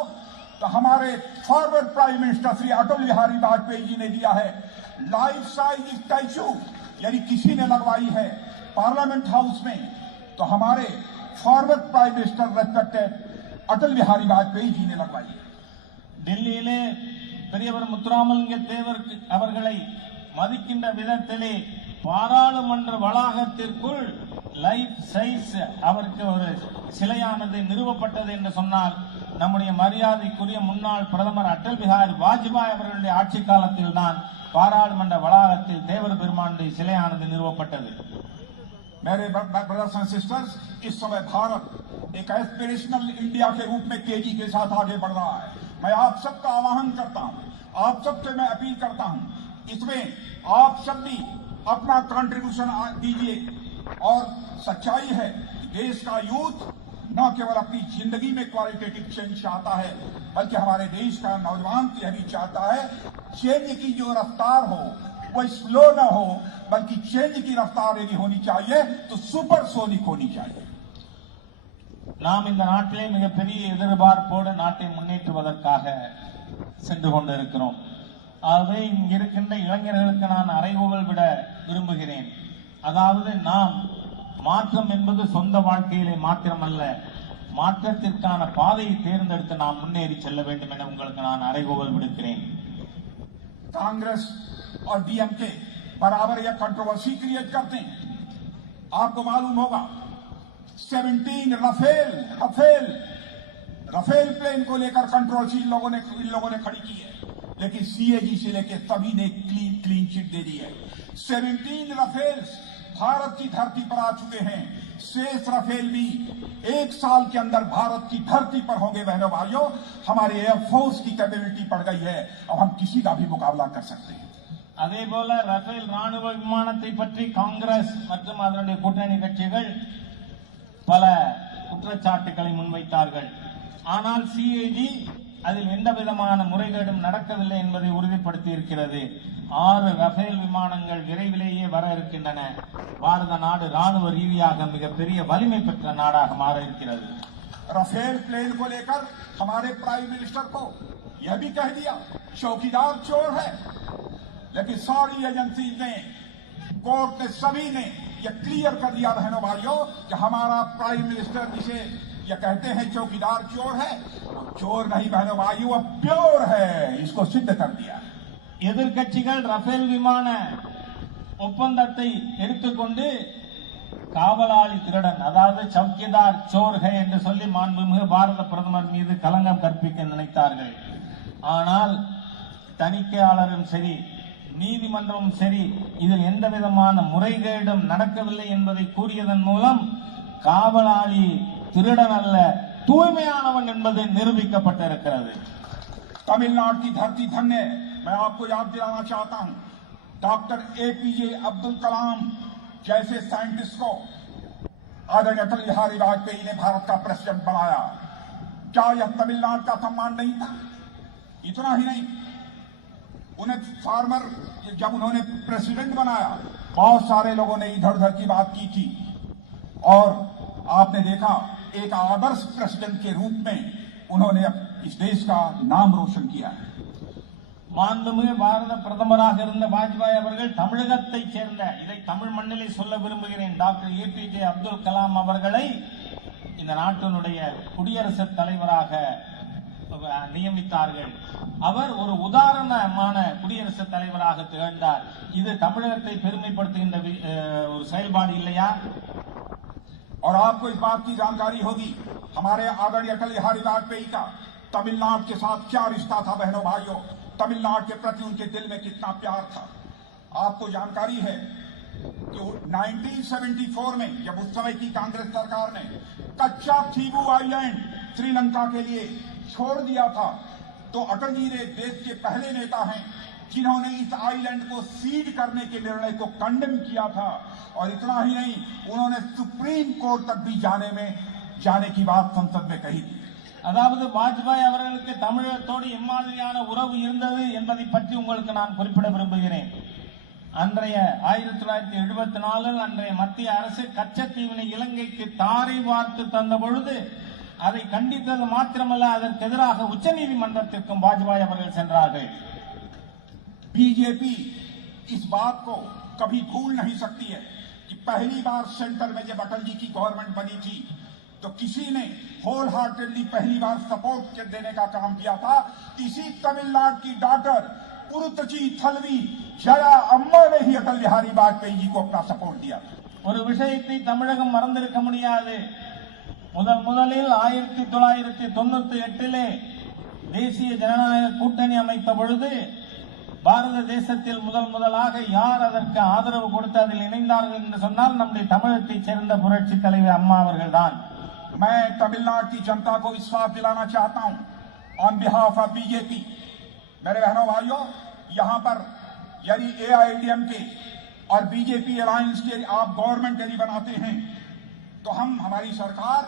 तो हमारे forward prime minister Shri Atal Bihari Vajpayee ji ने दिया है लाइफ साइज स्टैच्यू, यानी किसी ने लगवाई है पार्लियामेंट हाउस में, तो हमारे forward prime minister respected Atal Bihari Vajpayee ji ने लगवाई है। டெல்லியிலே பெரியவர் முத்துராமலிங்க தேவர் அவர்களை மதிக்கின்ற விதத்திலே பாராளுமன்ற வளாகத்திற்குள் லைஃப் சைஸ் அவருக்கு ஒரு சிலையானது நிறுவப்பட்டது என்று சொன்னால் நம்முடைய மரியாதைக்குரிய முன்னாள் பிரதமர் அடல் பிஹாரி வாஜ்பாய் அவர்களுடைய ஆட்சி காலத்தில் தான் பாராளுமன்ற வளாகத்தில் தேவர் பெருமானுடைய சிலையானது நிறுவப்பட்டது. मेरे ब्रदर्स एंड सिस्टर्स, इस समय भारत एक एस्पिरेशनल इंडिया के रूप में तेजी के साथ आगे बढ़ रहा है। मैं आप सबका आह्वान करता हूं, आप सबसे मैं अपील करता हूं, इसमें आप सब भी अपना कंट्रीब्यूशन दीजिए। और सच्चाई है कि देश का यूथ न केवल अपनी जिंदगी में क्वालिटेटिव चेंज चाहता है, बल्कि हमारे देश का नौजवान यह भी चाहता है चेंज की जो रफ्तार हो वो स्लो न हो, बल्कि चेंज की रफ्तार यदि होनी चाहिए तो सुपर सोनिक होनी चाहिए। நாம் இந்த நாட்டிலே மிகப்பெரிய எதிர்பார்ப்போடு நாட்டை முன்னேற்றுவதற்காக சென்று கொண்டிருக்கிறோம். ஆகவே இங்கிருக்கின்ற இளைஞர்களுக்கு நான் அறைகூவல் விட விரும்புகிறேன். அதாவது நாம் மாற்றம் என்பது சொந்த வாழ்க்கையிலே மாத்திரமல்ல, மாற்றத்திற்கான பாதையை தேர்ந்தெடுத்து நாம் முன்னேறி செல்ல வேண்டும் என உங்களுக்கு நான் அறைகூவல் விடுக்கிறேன். कांग्रेस और डीएमके बराबर यह कंट्रोवर्सी क्रिएट करते हैं। आपको मालूम होगा 17 रफेल प्लेन को लेकर कंट्रोवर्सी इन लोगों ने खड़ी की है, लेकिन सीएजी से लेकर सभी ने क्लीन चिट दे दी है। 17 रफेल भारत की धरती पर आ चुके हैं, शेष रफेल भी 1 साल के अंदर भारत की धरती पर होंगे। बहनों भाइयों, हमारे एयरफोर्स की कैपेबिलिटी बढ़ गई है, अब हम किसी का भी मुकाबला कर सकते हैं। அதே போல ரஃபேல் ராணுவ விமானத்தை பற்றி காங்கிரஸ் மற்றும் அதனுடைய கூட்டணி கட்சிகள் பல குற்றச்சாட்டுகளை முன்வைத்தார்கள். ஆனால் சிஏஜி அதில் எந்த விதமான முறைகேடும் நடக்கவில்லை என்பதை உறுதிப்படுத்தி இருக்கிறது. 6 ரஃபேல் விமானங்கள் விரைவிலேயே வர இருக்கின்றன. பாரத நாடு ராணுவ ரீதியாக மிகப்பெரிய வலிமை பெற்ற நாடாக மாற இருக்கிறது. रफेल प्लेन को लेकर हमारे प्राइम मिनिस्टर को यह भी कह दिया चौकीदार चोर है, लेकिन सारी एजेंसी ने, कोर्ट ने, सभी ने यह क्लियर कर दिया बहनों भाइयों कि हमारा प्राइम मिनिस्टर जिसे यह कहते हैं चौकीदार चोर है, चोर नहीं बहनों भाइयों, वह प्योर है, इसको सिद्ध कर दिया। எதிர்கட்சிகள் ரஃபேல் விமான ஒப்பந்தத்தை எடுத்துக்கொண்டு காவலாளி திருடன், அதாவது சௌக்கிதார் சோர்கை என்று சொல்லி மாண்புமிகு பாரத பிரதமர் மீது களங்கம் கற்பிக்க நினைத்தார்கள். ஆனால் தணிக்கையாளரும் சரி, நீதிமன்றமும் சரி, இதில் எந்த விதமான முறைகேடும் நடக்கவில்லை என்பதை கூறியதன் மூலம் காவலாளி திருடன் அல்ல, தூய்மையானவன் என்பது நிரூபிக்கப்பட்டிருக்கிறது. तमिलनाडु की धरती धन्य। मैं आपको याद दिलाना चाहता हूं, डॉक्टर एपीजे अब्दुल कलाम जैसे साइंटिस्ट को आदरणीय अटल बिहारी वाजपेयी ने भारत का प्रेसिडेंट बनाया। क्या यह तमिलनाडु का सम्मान नहीं था? इतना ही नहीं, उन्हें फार्मर जब उन्होंने प्रेसिडेंट बनाया, बहुत सारे लोगों ने इधर उधर की बात की थी, और आपने देखा एक आदर्श प्रेसिडेंट के रूप में उन्होंने इस देश का नाम रोशन किया है। மாண்புமிகு பாரத பிரதமராக இருந்த வாஜ்பாய் அவர்கள் தமிழகத்தை சேர்ந்த, இதை தமிழ் மண்ணிலே சொல்ல விரும்புகிறேன், டாக்டர் ஏபிஜே அப்துல் கலாம் அவர்களை இந்த நாட்டினுடைய குடியரசுத் தலைவராக நியமித்தார்கள். அவர் ஒரு உதாரணமான குடியரசுத் தலைவராக திகழ்ந்தார். இது தமிழகத்தை பெருமைப்படுத்துகின்ற ஒரு செயல்பாடு இல்லையா? और आपको इस बात की जानकारी होगी, हमारे आदरणीय अटल बिहारी वाजपेयी का तमिलनाडु के साथ क्या रिश्ता था बहनों भाइयों, तमिलनाडु के प्रति उनके दिल में कितना प्यार था। आपको जानकारी है कि 1974 में जब उस समय की कांग्रेस सरकार ने कच्चा थीवू आइलैंड श्रीलंका के लिए छोड़ दिया था, तो अटल जी ने देश के पहले नेता हैं जिन्होंने इस आइलैंड को सीड करने के निर्णय को कंडेम किया था। और इतना ही नहीं, उन्होंने सुप्रीम कोर्ट तक भी जाने की बात संसद में कही थी। அதாவது வாஜ்பாய் அவர்களுக்கு தமிழகத்தோடு எம்மாதிரியான உறவு இருந்தது என்பதை பற்றி உங்களுக்கு நான் குறிப்பிட விரும்புகிறேன். அன்றைய 1974 அன்றைய மத்திய அரசு கச்சத்தீவினை இலங்கைக்கு தாரை வார்த்து தந்த பொழுது அதை கண்டித்தது மாத்திரமல்ல, அதற்கு எதிராக உச்சநீதிமன்றத்திற்கும் வாஜ்பாய் அவர்கள் சென்றார்கள். बीजेपी इस बात को कभी भूल नहीं सकती है कि पहली बार सेंटर में जब अटल जी की गवर्नमेंट बनी थी तो किसी ने होल हार्टेडली पहली बार सपोर्ट देने का काम किया था. इसी तमिलनाडु की डॉक्टर पुरुतची थलवी जया अम्मा ने ही अटल बिहारी वाजपेयी जी को अपना सपोर्ट दिया. ஒரு விஷயத்தை தமிழகம் மறந்திருக்க முடியாது. முதலில் 1998 தேசிய ஜனநாயக கூட்டணி அமைத்த பொழுது பாரத தேசத்தில் முதலாக யார் அதற்கு ஆதரவு கொடுத்து அதில் இணைந்தார்கள் என்று சொன்னால் நம்முடைய தமிழகத்தைச் சேர்ந்த புரட்சி தலைவர் அம்மா அவர்கள்தான். मैं तमिलनाडु की जनता को विश्वास दिलाना चाहता हूं ऑन बिहाफ ऑफ बीजेपी. मेरे बहनों भाइयों, यहां पर यदि एआईएडीएमके और बीजेपी अलायंस के आप गवर्नमेंट यदि बनाते हैं तो हम हमारी सरकार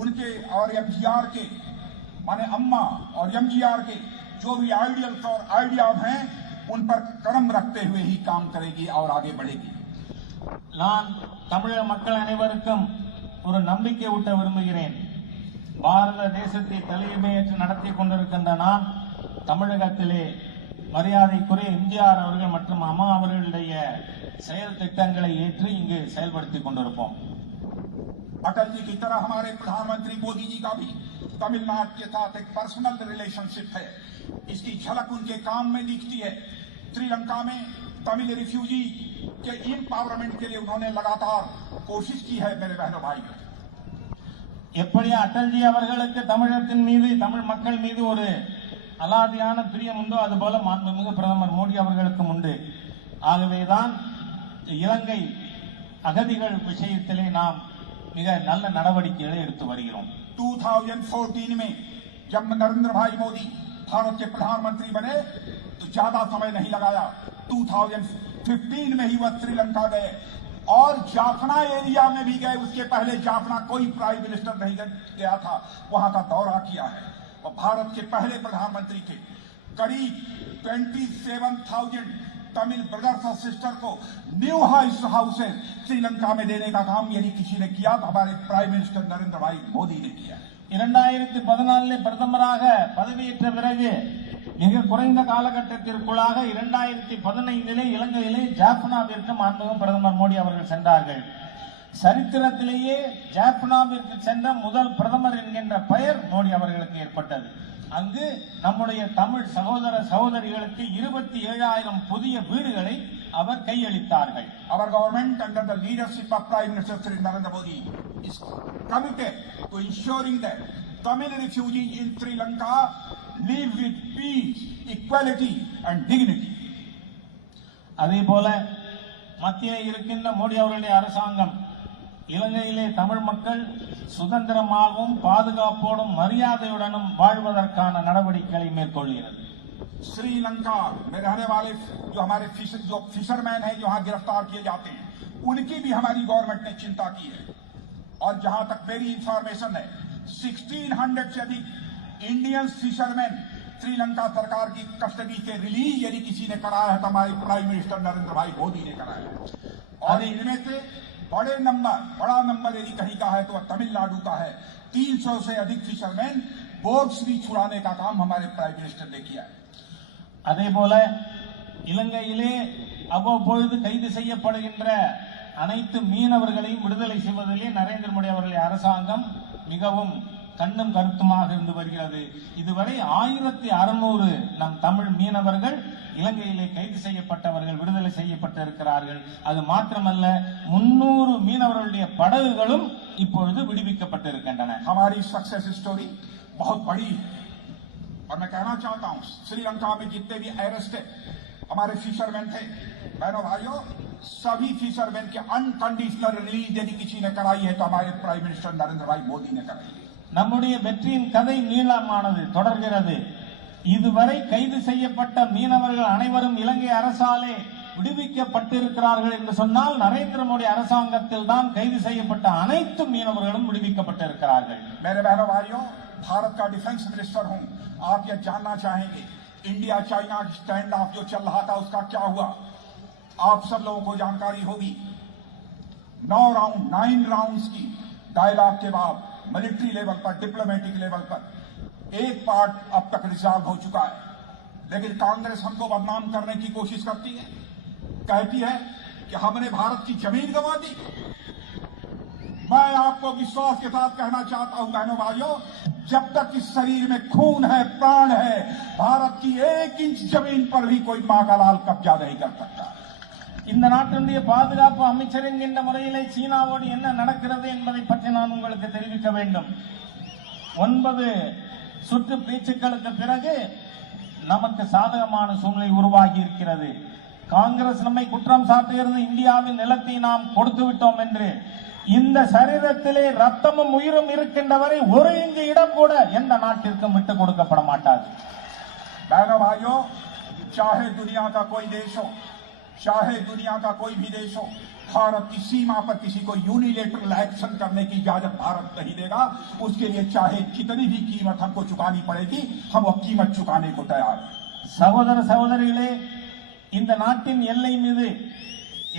उनके और एमजीआर के माने अम्मा और एमजीआर के जो भी आइडियल्स और आइडियाज हैं उन पर कदम रखते हुए ही काम करेगी और आगे बढ़ेगी. நான் தமிழக மக்கள் அனைவருக்கும் ஒரு நம்பிக்கை ஊட்ட விரும்புகிறேன். பாரத தேசத்தை தலைமையேற்று நடத்தி கொண்டிருக்கின்ற நான் தமிழகத்திலே மரியாதைக்குரிய எம்ஜிஆர் அவர்கள் மற்றும் அம்மா அவர்களுடைய செயல் திட்டங்களை ஏற்று இங்கு செயல்படுத்திக் கொண்டிருப்போம். अटल जी की तरह हमारे प्रधानमंत्री मोदी जी का भी तमिलनाडु के साथ एक पर्सनल रिलेशनशिप है. इसकी झलक उनके काम में दिखती है. श्रीलंका में तमिल रिफ्यूजी के एम्पावरमेंट के लिए उन्होंने लगातार कोशिश की है. मेरे बहनों भाई, எப்படி அட்டல்ஜி அவர்களுக்கு தமிழகத்தின் மீது தமிழ் மக்கள் மீது ஒரு அலாதியான பிரியம் உண்டோ அதுபோல மாண்புமிகு பிரதமர் மோடி அவர்களுக்கும் உண்டு. ஆகவேதான் இலங்கை அகதிகள் விஷயத்திலே நாம் மிக நல்ல நடவடிக்கைகளை எடுத்து வருகிறோம். 2014 में जब नरेंद्र भाई मोदी भारत के प्रधानमंत्री बने तो ज्यादा समय नहीं लगाया. 2015 में ही वह श्रीलंका गए और जाफना एरिया में भी गए. उसके पहले जाफना कोई प्राइम मिनिस्टर नहीं गया था, वहां का दौरा किया है. और भारत के पहले प्रधानमंत्री थे. करीब 27,000 तमिल ब्रदर्स और सिस्टर को न्यू हाउसेस श्रीलंका में देने का काम यदि किसी ने किया तो हमारे प्राइम मिनिस्टर नरेंद्र भाई मोदी ने किया. 2014 பிரதமராக பதவியேற்ற பிறகு மிக குறைந்த காலகட்டத்திற்குள்ளாக 2015 இலங்கையிலே ஜாஃப்னாவிற்கு மாண்புமிகு பிரதமர் மோடி அவர்கள் சென்றார்கள். சரித்திரத்திலேயே ஜாஃப்னாவிற்கு சென்ற முதல் பிரதமர் என்கின்ற பெயர் மோடி அவர்களுக்கு ஏற்பட்டது. அங்கு நம்முடைய தமிழ் சகோதர சகோதரிகளுக்கு 27,000 புதிய வீடுகளை அவர் கையளித்தார்கள். Our government under the leadership of Prime Minister Shri Narendra Modi is committed to ensuring that Tamil refugees in Sri Lanka live with peace, equality and dignity. அதே போல மத்திய இருக்கின்ற மோடி அவர்களுடைய அரசாங்கம் இலங்கையிலே தமிழ் மக்கள் சுதந்திரமாகவும் பாதுகாப்போடும் மரியாதையுடனும் வாழ்வதற்கான நடவடிக்கைகளை மேற்கொள்கிறது. श्रीलंका में रहने वाले जो हमारे फिशरमैन हैं जो वहां गिरफ्तार किए जाते हैं उनकी भी हमारी गवर्नमेंट ने चिंता की है. और जहां तक मेरी इंफॉर्मेशन है 1600 से अधिक इंडियन फिशरमैन श्रीलंका सरकार की कस्टडी से रिलीज यदि किसी ने कराया है तो हमारे प्राइम मिनिस्टर नरेंद्र भाई मोदी ने कराया है. और इनमें से बड़ा नंबर यदि कहीं का है तो तमिलनाडु का है. 300 से अधिक फिशरमैन बोट्स भी छुड़ाने का काम हमारे प्राइम मिनिस्टर ने किया है. அதே போல இலங்கையிலே அவ்வப்பொழுது கைது செய்யப்படுகின்ற அனைத்து மீனவர்களையும் விடுதலை செய்வதிலே நரேந்திர மோடி அவர்களுடைய அரசாங்கம் மிகவும் கண்ணும் கருத்துமாக இருந்து வருகிறது. இதுவரை 1600 நம் தமிழ் மீனவர்கள் இலங்கையிலே கைது செய்யப்பட்டவர்கள் விடுதலை செய்யப்பட்டிருக்கிறார்கள். அது மாத்திரமல்ல 300 மீனவர்களுடைய படகுகளும் இப்பொழுது விடுவிக்கப்பட்டிருக்கின்றன. हमारी सक्सेस स्टोरी बहुत बड़ी है और मैं कहना चाहता हूं श्रीलंका में जितने भी अरेस्टेड हमारे फिशरमैन थे, बहनों भाइयों, सभी फिशरमैन के अनकंडीशनल रिलीज यदि किसी ने कराई है तो हमारे प्राइम मिनिस्टर नरेंद्र भाई मोदी ने कराई है. நம்முடைய வெற்றியின் கதை நீளமானது தொடர்கிறது. இதுவரை கைது செய்யப்பட்ட மீனவர்கள் அனைவரும் இலங்கை அரசாலே விடுவிக்கப்பட்டிருக்கிறார்கள் என்று சொன்னால் நரேந்திர மோடி அரசாங்கத்தில் தான் கைது செய்யப்பட்ட அனைத்து மீனவர்களும் விடுவிக்கப்பட்டிருக்கிறார்கள். मेरे बहनों भाइयों, भारत का डिफेंस मिनिस्टर हूं. आप यह जानना चाहेंगे इंडिया चाइना स्टैंड ऑफ जो चल रहा था उसका क्या हुआ. आप सब लोगों को जानकारी होगी. 9 राउंड्स की डायलॉग के बाद मिलिट्री लेवल पर, डिप्लोमेटिक लेवल पर एक पार्ट अब तक रिजॉल्व हो चुका है। लेकिन कांग्रेस हमको बदनाम करने की कोशिश करती है, कहती है कि हमने भारत की जमीन गंवा दी। मैं आपको विश्वास के साथ कहना चाहता हूं बहनों भाइयों, जब तक इस शरीर में खून है, प्राण है, भारत की 1 इंच जमीन पर भी कोई मां का लाल कब्जा नहीं कर सकता। இந்த நாட்டினுடைய பாதுகாப்பு அமைச்சர் என்கின்ற முறையிலே சீனாவோடு என்ன நடக்கிறது என்பதை பற்றி நான் உங்களுக்கு தெரிவிக்க வேண்டும். 9 சுற்று பேச்சுக்களுக்கு பிறகு நமக்கு சாதகமான சூழ்நிலை உருவாகி இருக்கிறது. காங்கிரஸ் நம்மை குற்றம் சாட்டுகிறது, இந்தியாவின் நிலத்தை நாம் கொடுத்து விட்டோம் என்று. இந்த சரீரத்திலே ரத்தமும் உயிரும் இருக்கின்ற வரை 1 இன்ச் இடம் கூட எந்த நாட்டிற்கும் விட்டுக் கொடுக்கப்பட மாட்டாது. बहनों भाइयों, चाहे दुनिया का कोई देश हो, चाहे दुनिया का कोई भी देश हो, भारत की सीमा पर किसी को यूनिलेटरल एक्शन करने की इजाजत भारत नहीं देगा। उसके लिए चाहे कितनी भी कीमत हमको चुकानी पड़ेगी, हम वो कीमत चुकाने को तैयार हैं। சகோதர சகோதரிகளே, இந்த நாட்டின் எல்லை மீது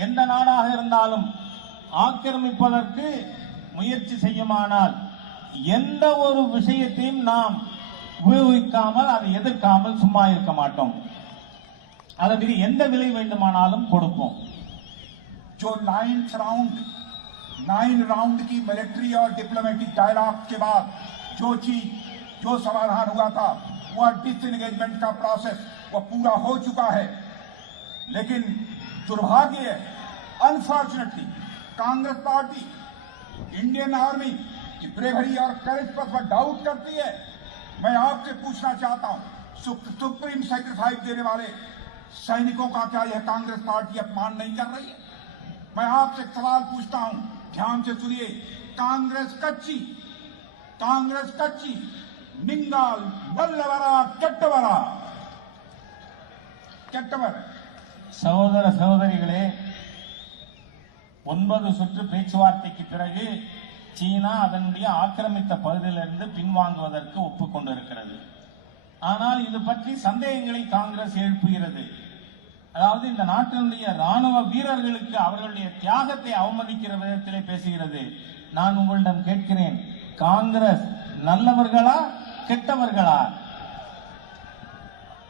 எந்த நாடாக இருந்தாலும் ஆக்கிரமிப்பதற்கு முயற்சி செய்யுமானால் எந்த ஒரு விஷயத்தையும் நாம் உபயோகிக்காமல், அதை எதிர்க்காமல் சும்மா இருக்க மாட்டோம். அதற்கு எந்த விலை வேண்டுமானாலும் கொடுப்போம். जो 9 राउंड की मिलिट्री और डिप्लोमेटिक डायलॉग के बाद जो समाधान हुआ था, वह डिसएंगेजमेंट का प्रोसेस वह पूरा हो चुका है। लेकिन दुर्भाग्य है, unfortunately Congress party, Indian army की ब्रेवरी और करेज पर वह डाउट करती है। मैं आपसे पूछना चाहता हूं, सुप्रीम सेक्रीफाइस देने वाले सैनिकों का क्या यह कांग्रेस पार्टी अपमान नहीं कर रही है? मैं आपसे एक सवाल पूछता हूं, ध्यान से सुनिए। कांग्रेस कच्ची निंगाल बल्लवरा केट्टवरा சகோதர சகோதரிகளே, 9 சுற்று பேச்சுவார்த்தைக்கு பிறகு சீனா அதனுடைய ஆக்கிரமித்த பகுதியிலிருந்து பின்வாங்குவதற்கு ஒப்புக்கொண்டிருக்கிறது. ஆனால் இது பற்றி சந்தேகங்களை காங்கிரஸ் எழுப்புகிறது. அதாவது இந்த நாட்டினுடைய ராணுவ வீரர்களுக்கு அவர்களுடைய தியாகத்தை அவமதிக்கிற விதத்திலே பேசுகிறது. நான் உங்களிடம் கேட்கிறேன், காங்கிரஸ் நல்லவர்களா கெட்டவர்களா?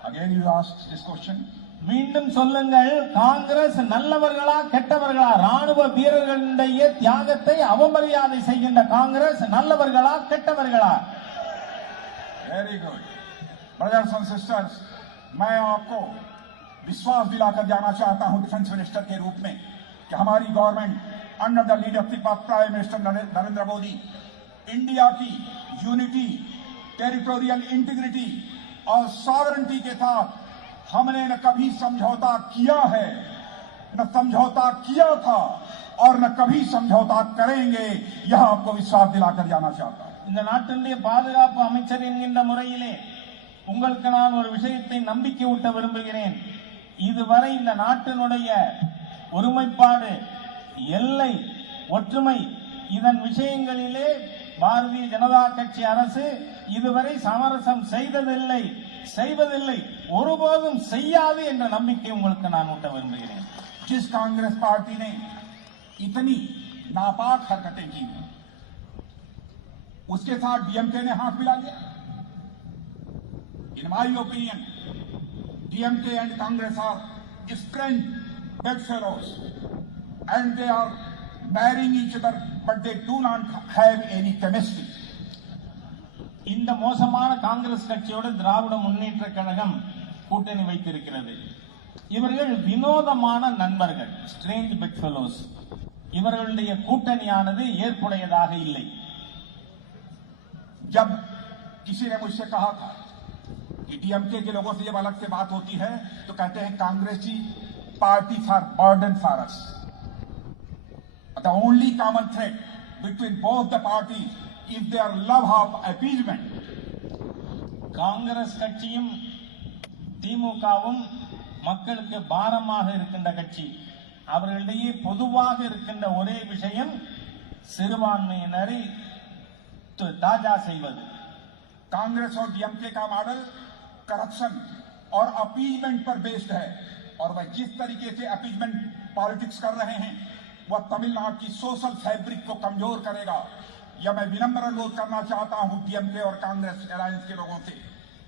Again you asked this question. மீண்டும் சொல்லுங்கள், காங்கிரஸ் நல்லவர்களா கெட்டவர்களா? ராணுவ வீரர்களுடைய தியாகத்தை அவமரியாதை செய்கின்ற காங்கிரஸ் நல்லவர்களா கெட்டவர்களா? Very good brothers and sisters, मैं आपको विश्वास दिलाकर जाना चाहता हूं डिफेंस मिनिस्टर के रूप में कि हमारी government under the leadership of prime minister Narendra Modi India की यूनिटी, टेरिटोरियल इंटीग्रिटी और सॉवरेंटी के साथ हमने न कभी समझौता किया है, न समझौता किया था और न कभी समझौता करेंगे। यह आपको विश्वास दिलाकर जाना चाहता हूं। இந்த நாட்டினுடைய பாதுகாப்பு அமைச்சர் என்கின்ற முறையிலே உங்களுக்கு நான் ஒரு விஷயத்தை நம்பிக்கை ஊட்ட விரும்புகிறேன். இதுவரை இந்த நாட்டினுடைய ஒருமைப்பாடு, எல்லை, ஒற்றுமை, இதன் விஷயங்களிலே பாரதிய ஜனதா கட்சி அரசு இதுவரை சமரசம் செய்வதில்லை, ஒருபோதும் செய்யாது என்ற நம்பிக்கை உங்களுக்கு நான் ஊட்ட விரும்புகிறேன். जिस कांग्रेस पार्टी ने इतनी नापाक हरकतें की, उसके साथ डीएमके ने हाथ मिला लिया। In my opinion, DMK and Congress are strange bedfellows and they are marrying each other, but they do not have any chemistry. இந்த மோசமான காங்கிரஸ் கட்சியோடு திராவிட முன்னேற்ற கழகம் கூட்டணி வைத்திருக்கிறது. இவர்கள் வினோதமான நண்பர்கள், ஸ்ட்ரேஞ்ச் பெட்ஃபெலோஸ். இவர்களுடைய கூட்டணியானது ஏற்புடையதாக இல்லை. जब किसी ने मुझसे कहा था कि डीएमके के लोगों से जब अलग से बात होती है तो कहते हैं कांग्रेसी party for burden for us. The only common thread between both the party is their love of appeasement. Congress கட்சியும் திமுகவும் மக்களுக்கு பாரமாக இருக்கின்ற கட்சி. அவர்களிடையே பொதுவாக இருக்கின்ற ஒரே விஷயம் சிறுபான்மையினரை தாஜா செய்வது. कांग्रेस और डीएमके का मॉडल करप्शन और अपीजमेंट पर बेस्ड है और वह जिस तरीके से अपीजमेंट पॉलिटिक्स कर रहे हैं वह तमिलनाडु की सोशल फैब्रिक को कमजोर करेगा, यह मैं विनम्र अनुरोध करना चाहता हूं डीएमके और कांग्रेस अलायंस के लोगों से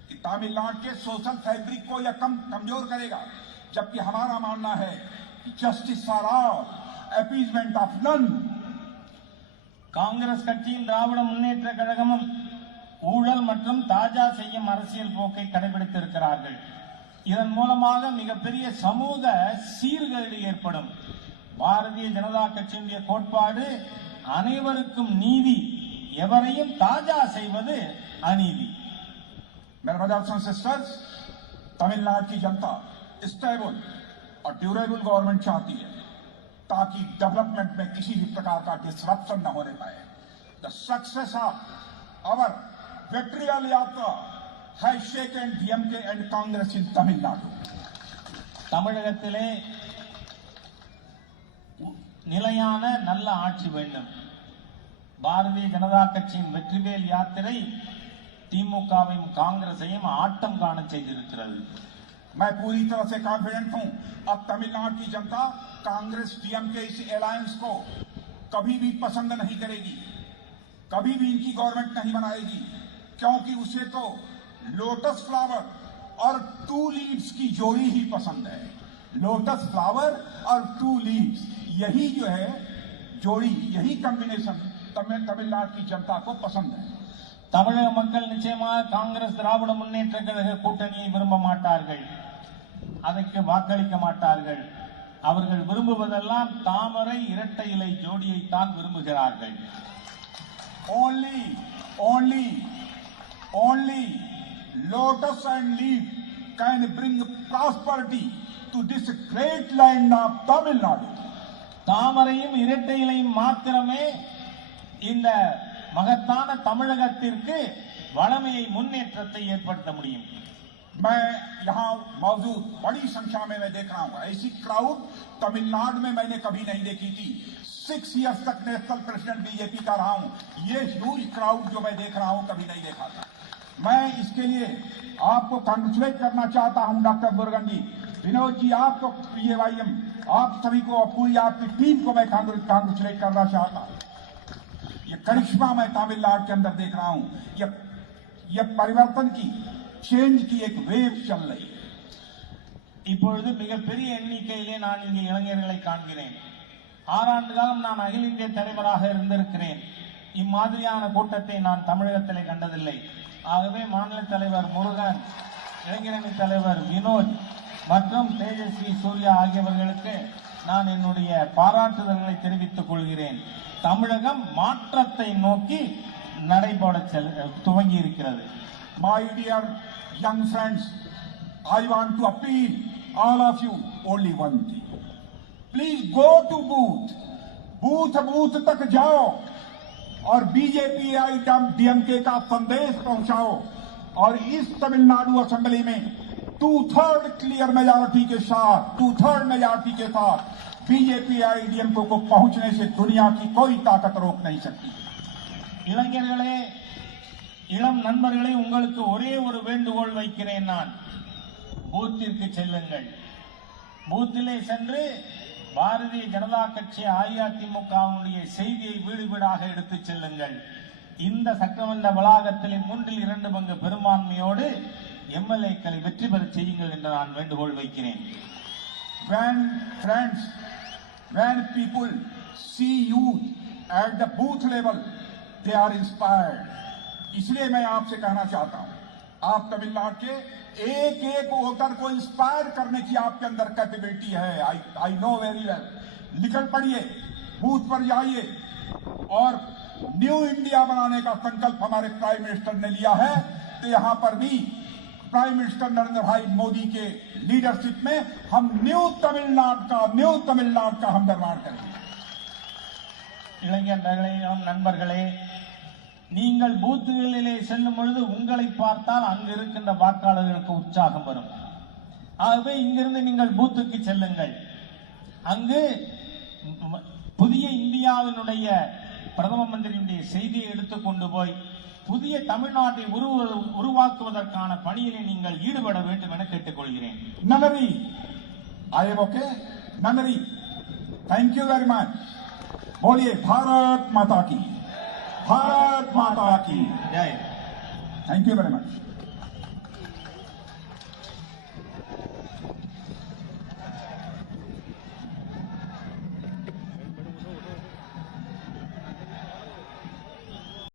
कि तमिलनाडु के सोशल फैब्रिक को यह कमजोर करेगा, जबकि हमारा मानना है कि justice for all, appeasement of none. Congress கட்சியும் திராவிட முன்னேற்ற கழகமும் ஊழல் மற்றும் தாஜா செய்யும் அரசியல் போக்கை கடைபிடித்திருக்கிறார்கள். இதன் மூலமாக மிகப்பெரிய சமூக சீர்கேடு ஏற்படும். பாரதிய ஜனதா கட்சியினுடைய கோட்பாடு அனைவருக்கும் நீதி, எவரையும் தாஜா செய்வது அநீதி. मेरे ब्रदर्स एंड सिस्टर्स, तमिलनाडु की जनता स्टेबल और ड्यूरेबल गवर्नमेंट चाहती है ताकि डेवलपमेंट में किसी भी प्रकार का डिसरप्शन न होने पाए. The success of our victorial yatra has shaken DMK and Congress in Tamil Nadu. தமிழகத்திலே நிலையான நல்ல ஆட்சி வேண்டும். பாரதிய ஜனதா கட்சியின் வெற்றிவேல் யாத்திரை திமுகவையும் காங்கிரஸையும் ஆட்டம் காண செய்திருக்கிறது. मैं पूरी तरह से कॉन्फिडेंट हूं अब तमिलनाडु की जनता कांग्रेस डीएमके इस अलायंस को कभी भी पसंद नहीं करेगी, कभी भी इनकी गवर्नमेंट नहीं बनाएगी, क्योंकि उसे तो लोटस फ्लावर और टू लीव्स की जोड़ी ही पसंद है. लोटस फ्लावर और टू लीव्स, यही जो है जोड़ी, यही कॉम्बिनेशन तमिलनाडु की जनता को पसंद है. தமிழக மக்கள் நிச்சயமாக காங்கிரஸ் திராவிட முன்னேற்ற கழக கூட்டணியை விரும்ப மாட்டார்கள், அதற்கு வாக்களிக்க மாட்டார்கள். அவர்கள் விரும்புவதெல்லாம் தாமரை இரட்டை இலை ஜோடியைத்தான் விரும்புகிறார்கள். Only lotus and leaf can bring prosperity to this great land of Tamil Nadu. தாமரையும் இரட்டை இலையும் மாத்திரமே இந்த மகத்தான தமிழகத்திற்கு வளமையை முன்னேற்றத்தை ஏற்படுத்த முடியும். मैं यहाँ मौजूद बड़ी संख्या में मैं देख रहा हूँ ऐसी क्राउड तमिलनाडु में मैंने कभी नहीं देखी थी. 6 इयर्स तक नेशनल प्रेसिडेंट बीजेपी का रहा हूँ. ये ह्यूज क्राउड जो मैं देख रहा हूँ कभी नहीं देखा था. मैं इसके लिए आपको कांग्रेचुलेट करना चाहता हूँ डॉक्टर मुरुगन जी, विनोद जी, आपको पीएवाईएम, आप सभी को, पूरी आपकी टीम को मैं कांग्रेचुलेट करना चाहता हूँ. ये करिश्मा मैं तमिलनाडु के अंदर देख रहा हूं. ये परिवर्तन की, चेंज की एक वेव चल रही है. இப்பொழுது மிகப்பெரிய எண்ணிக்கையிலே நான் இங்கே இளைஞர்களை காண்கிறேன். 6 ஆண்டு காலம் நான் அகில இந்திய தலைவராக இருந்திருக்கிறேன். இம்மாதிரியான கூட்டத்தை நான் தமிழகத்திலே கண்டதில்லை. ஆகவே மாநில தலைவர் முருகன், இளைஞரணி தலைவர் வினோத் மற்றும் தேஜஸ்வி சூர்யா ஆகியவர்களுக்கு நான் என்னுடைய பாராட்டுதல்களை தெரிவித்துக் கொள்கிறேன். தமிழகம் மாற்றத்தை நோக்கி நடைபோட துவங்கி இருக்கிறது. My dear young friends, I want to appeal all of you only one thing. Please go to booth तक जाओ और बीजेपी डीएमके का संदेश पहुंचाओ और इस तमिलनाडु असेंबली में 2/3 क्लियर मेजॉरिटी के साथ बीजेपी आईडीएमके को पहुंचने से दुनिया की कोई ताकत रोक नहीं सकती. இளைஞர்களே, இளம் நண்பர்களே, உங்களுக்கு ஒரே ஒரு வேண்டுகோள் வைக்கிறேன். நான் பூத்திற்கு செல்லுங்கள். பூத்திலே சென்று பாரதிய ஜனதா கட்சி அஇஅதிமுகவுடைய செய்தியை வீடு வீடாக எடுத்துச் செல்லுங்கள். இந்த சட்டமன்ற வளாகத்தில் 3/2 பங்கு பெரும்பான்மையோடு எம்எல்ஏக்களை வெற்றி பெற செய்யுங்கள் என்று நான் வேண்டுகோள் வைக்கிறேன். When people see you at the booth level, they are inspired. इसलिए मैं आपसे कहना चाहता हूं, आप तमिलनाडु के एक वोटर को इंस्पायर करने की आपके अंदर कैपेबिलिटी है. I know very well. निकल पड़िए, बूथ पर जाइए और न्यू इंडिया बनाने का संकल्प हमारे प्राइम मिनिस्टर ने लिया है. तो यहां पर भी प्राइम मिनिस्टर नरेंद्र भाई मोदी के लीडरशिप में हम न्यू तमिलनाडु का हम निर्माण करेंगे. இளைஞர்களே, நண்பர்களே, நீங்கள் பூத்துகளிலே செல்லும் பொழுது உங்களை பார்த்தால் அங்கு இருக்கின்ற வாக்காளர்களுக்கு உற்சாகம் வரும். ஆகவே இங்கிருந்து நீங்கள் பூத்துக்கு செல்லுங்கள். அங்கு புதிய இந்தியாவினுடைய பிரதம மந்திரியுடைய செய்தியை எடுத்துக்கொண்டு போய் புதிய தமிழ்நாட்டை உருவாக்குவதற்கான பணியிலே நீங்கள் ஈடுபட வேண்டும் என கேட்டுக்கொள்கிறேன். Nagari, I am okay. Nagari, thank you very much. बोलिए भारत माता की. भारत माता की जय थैंक यू वेरी मच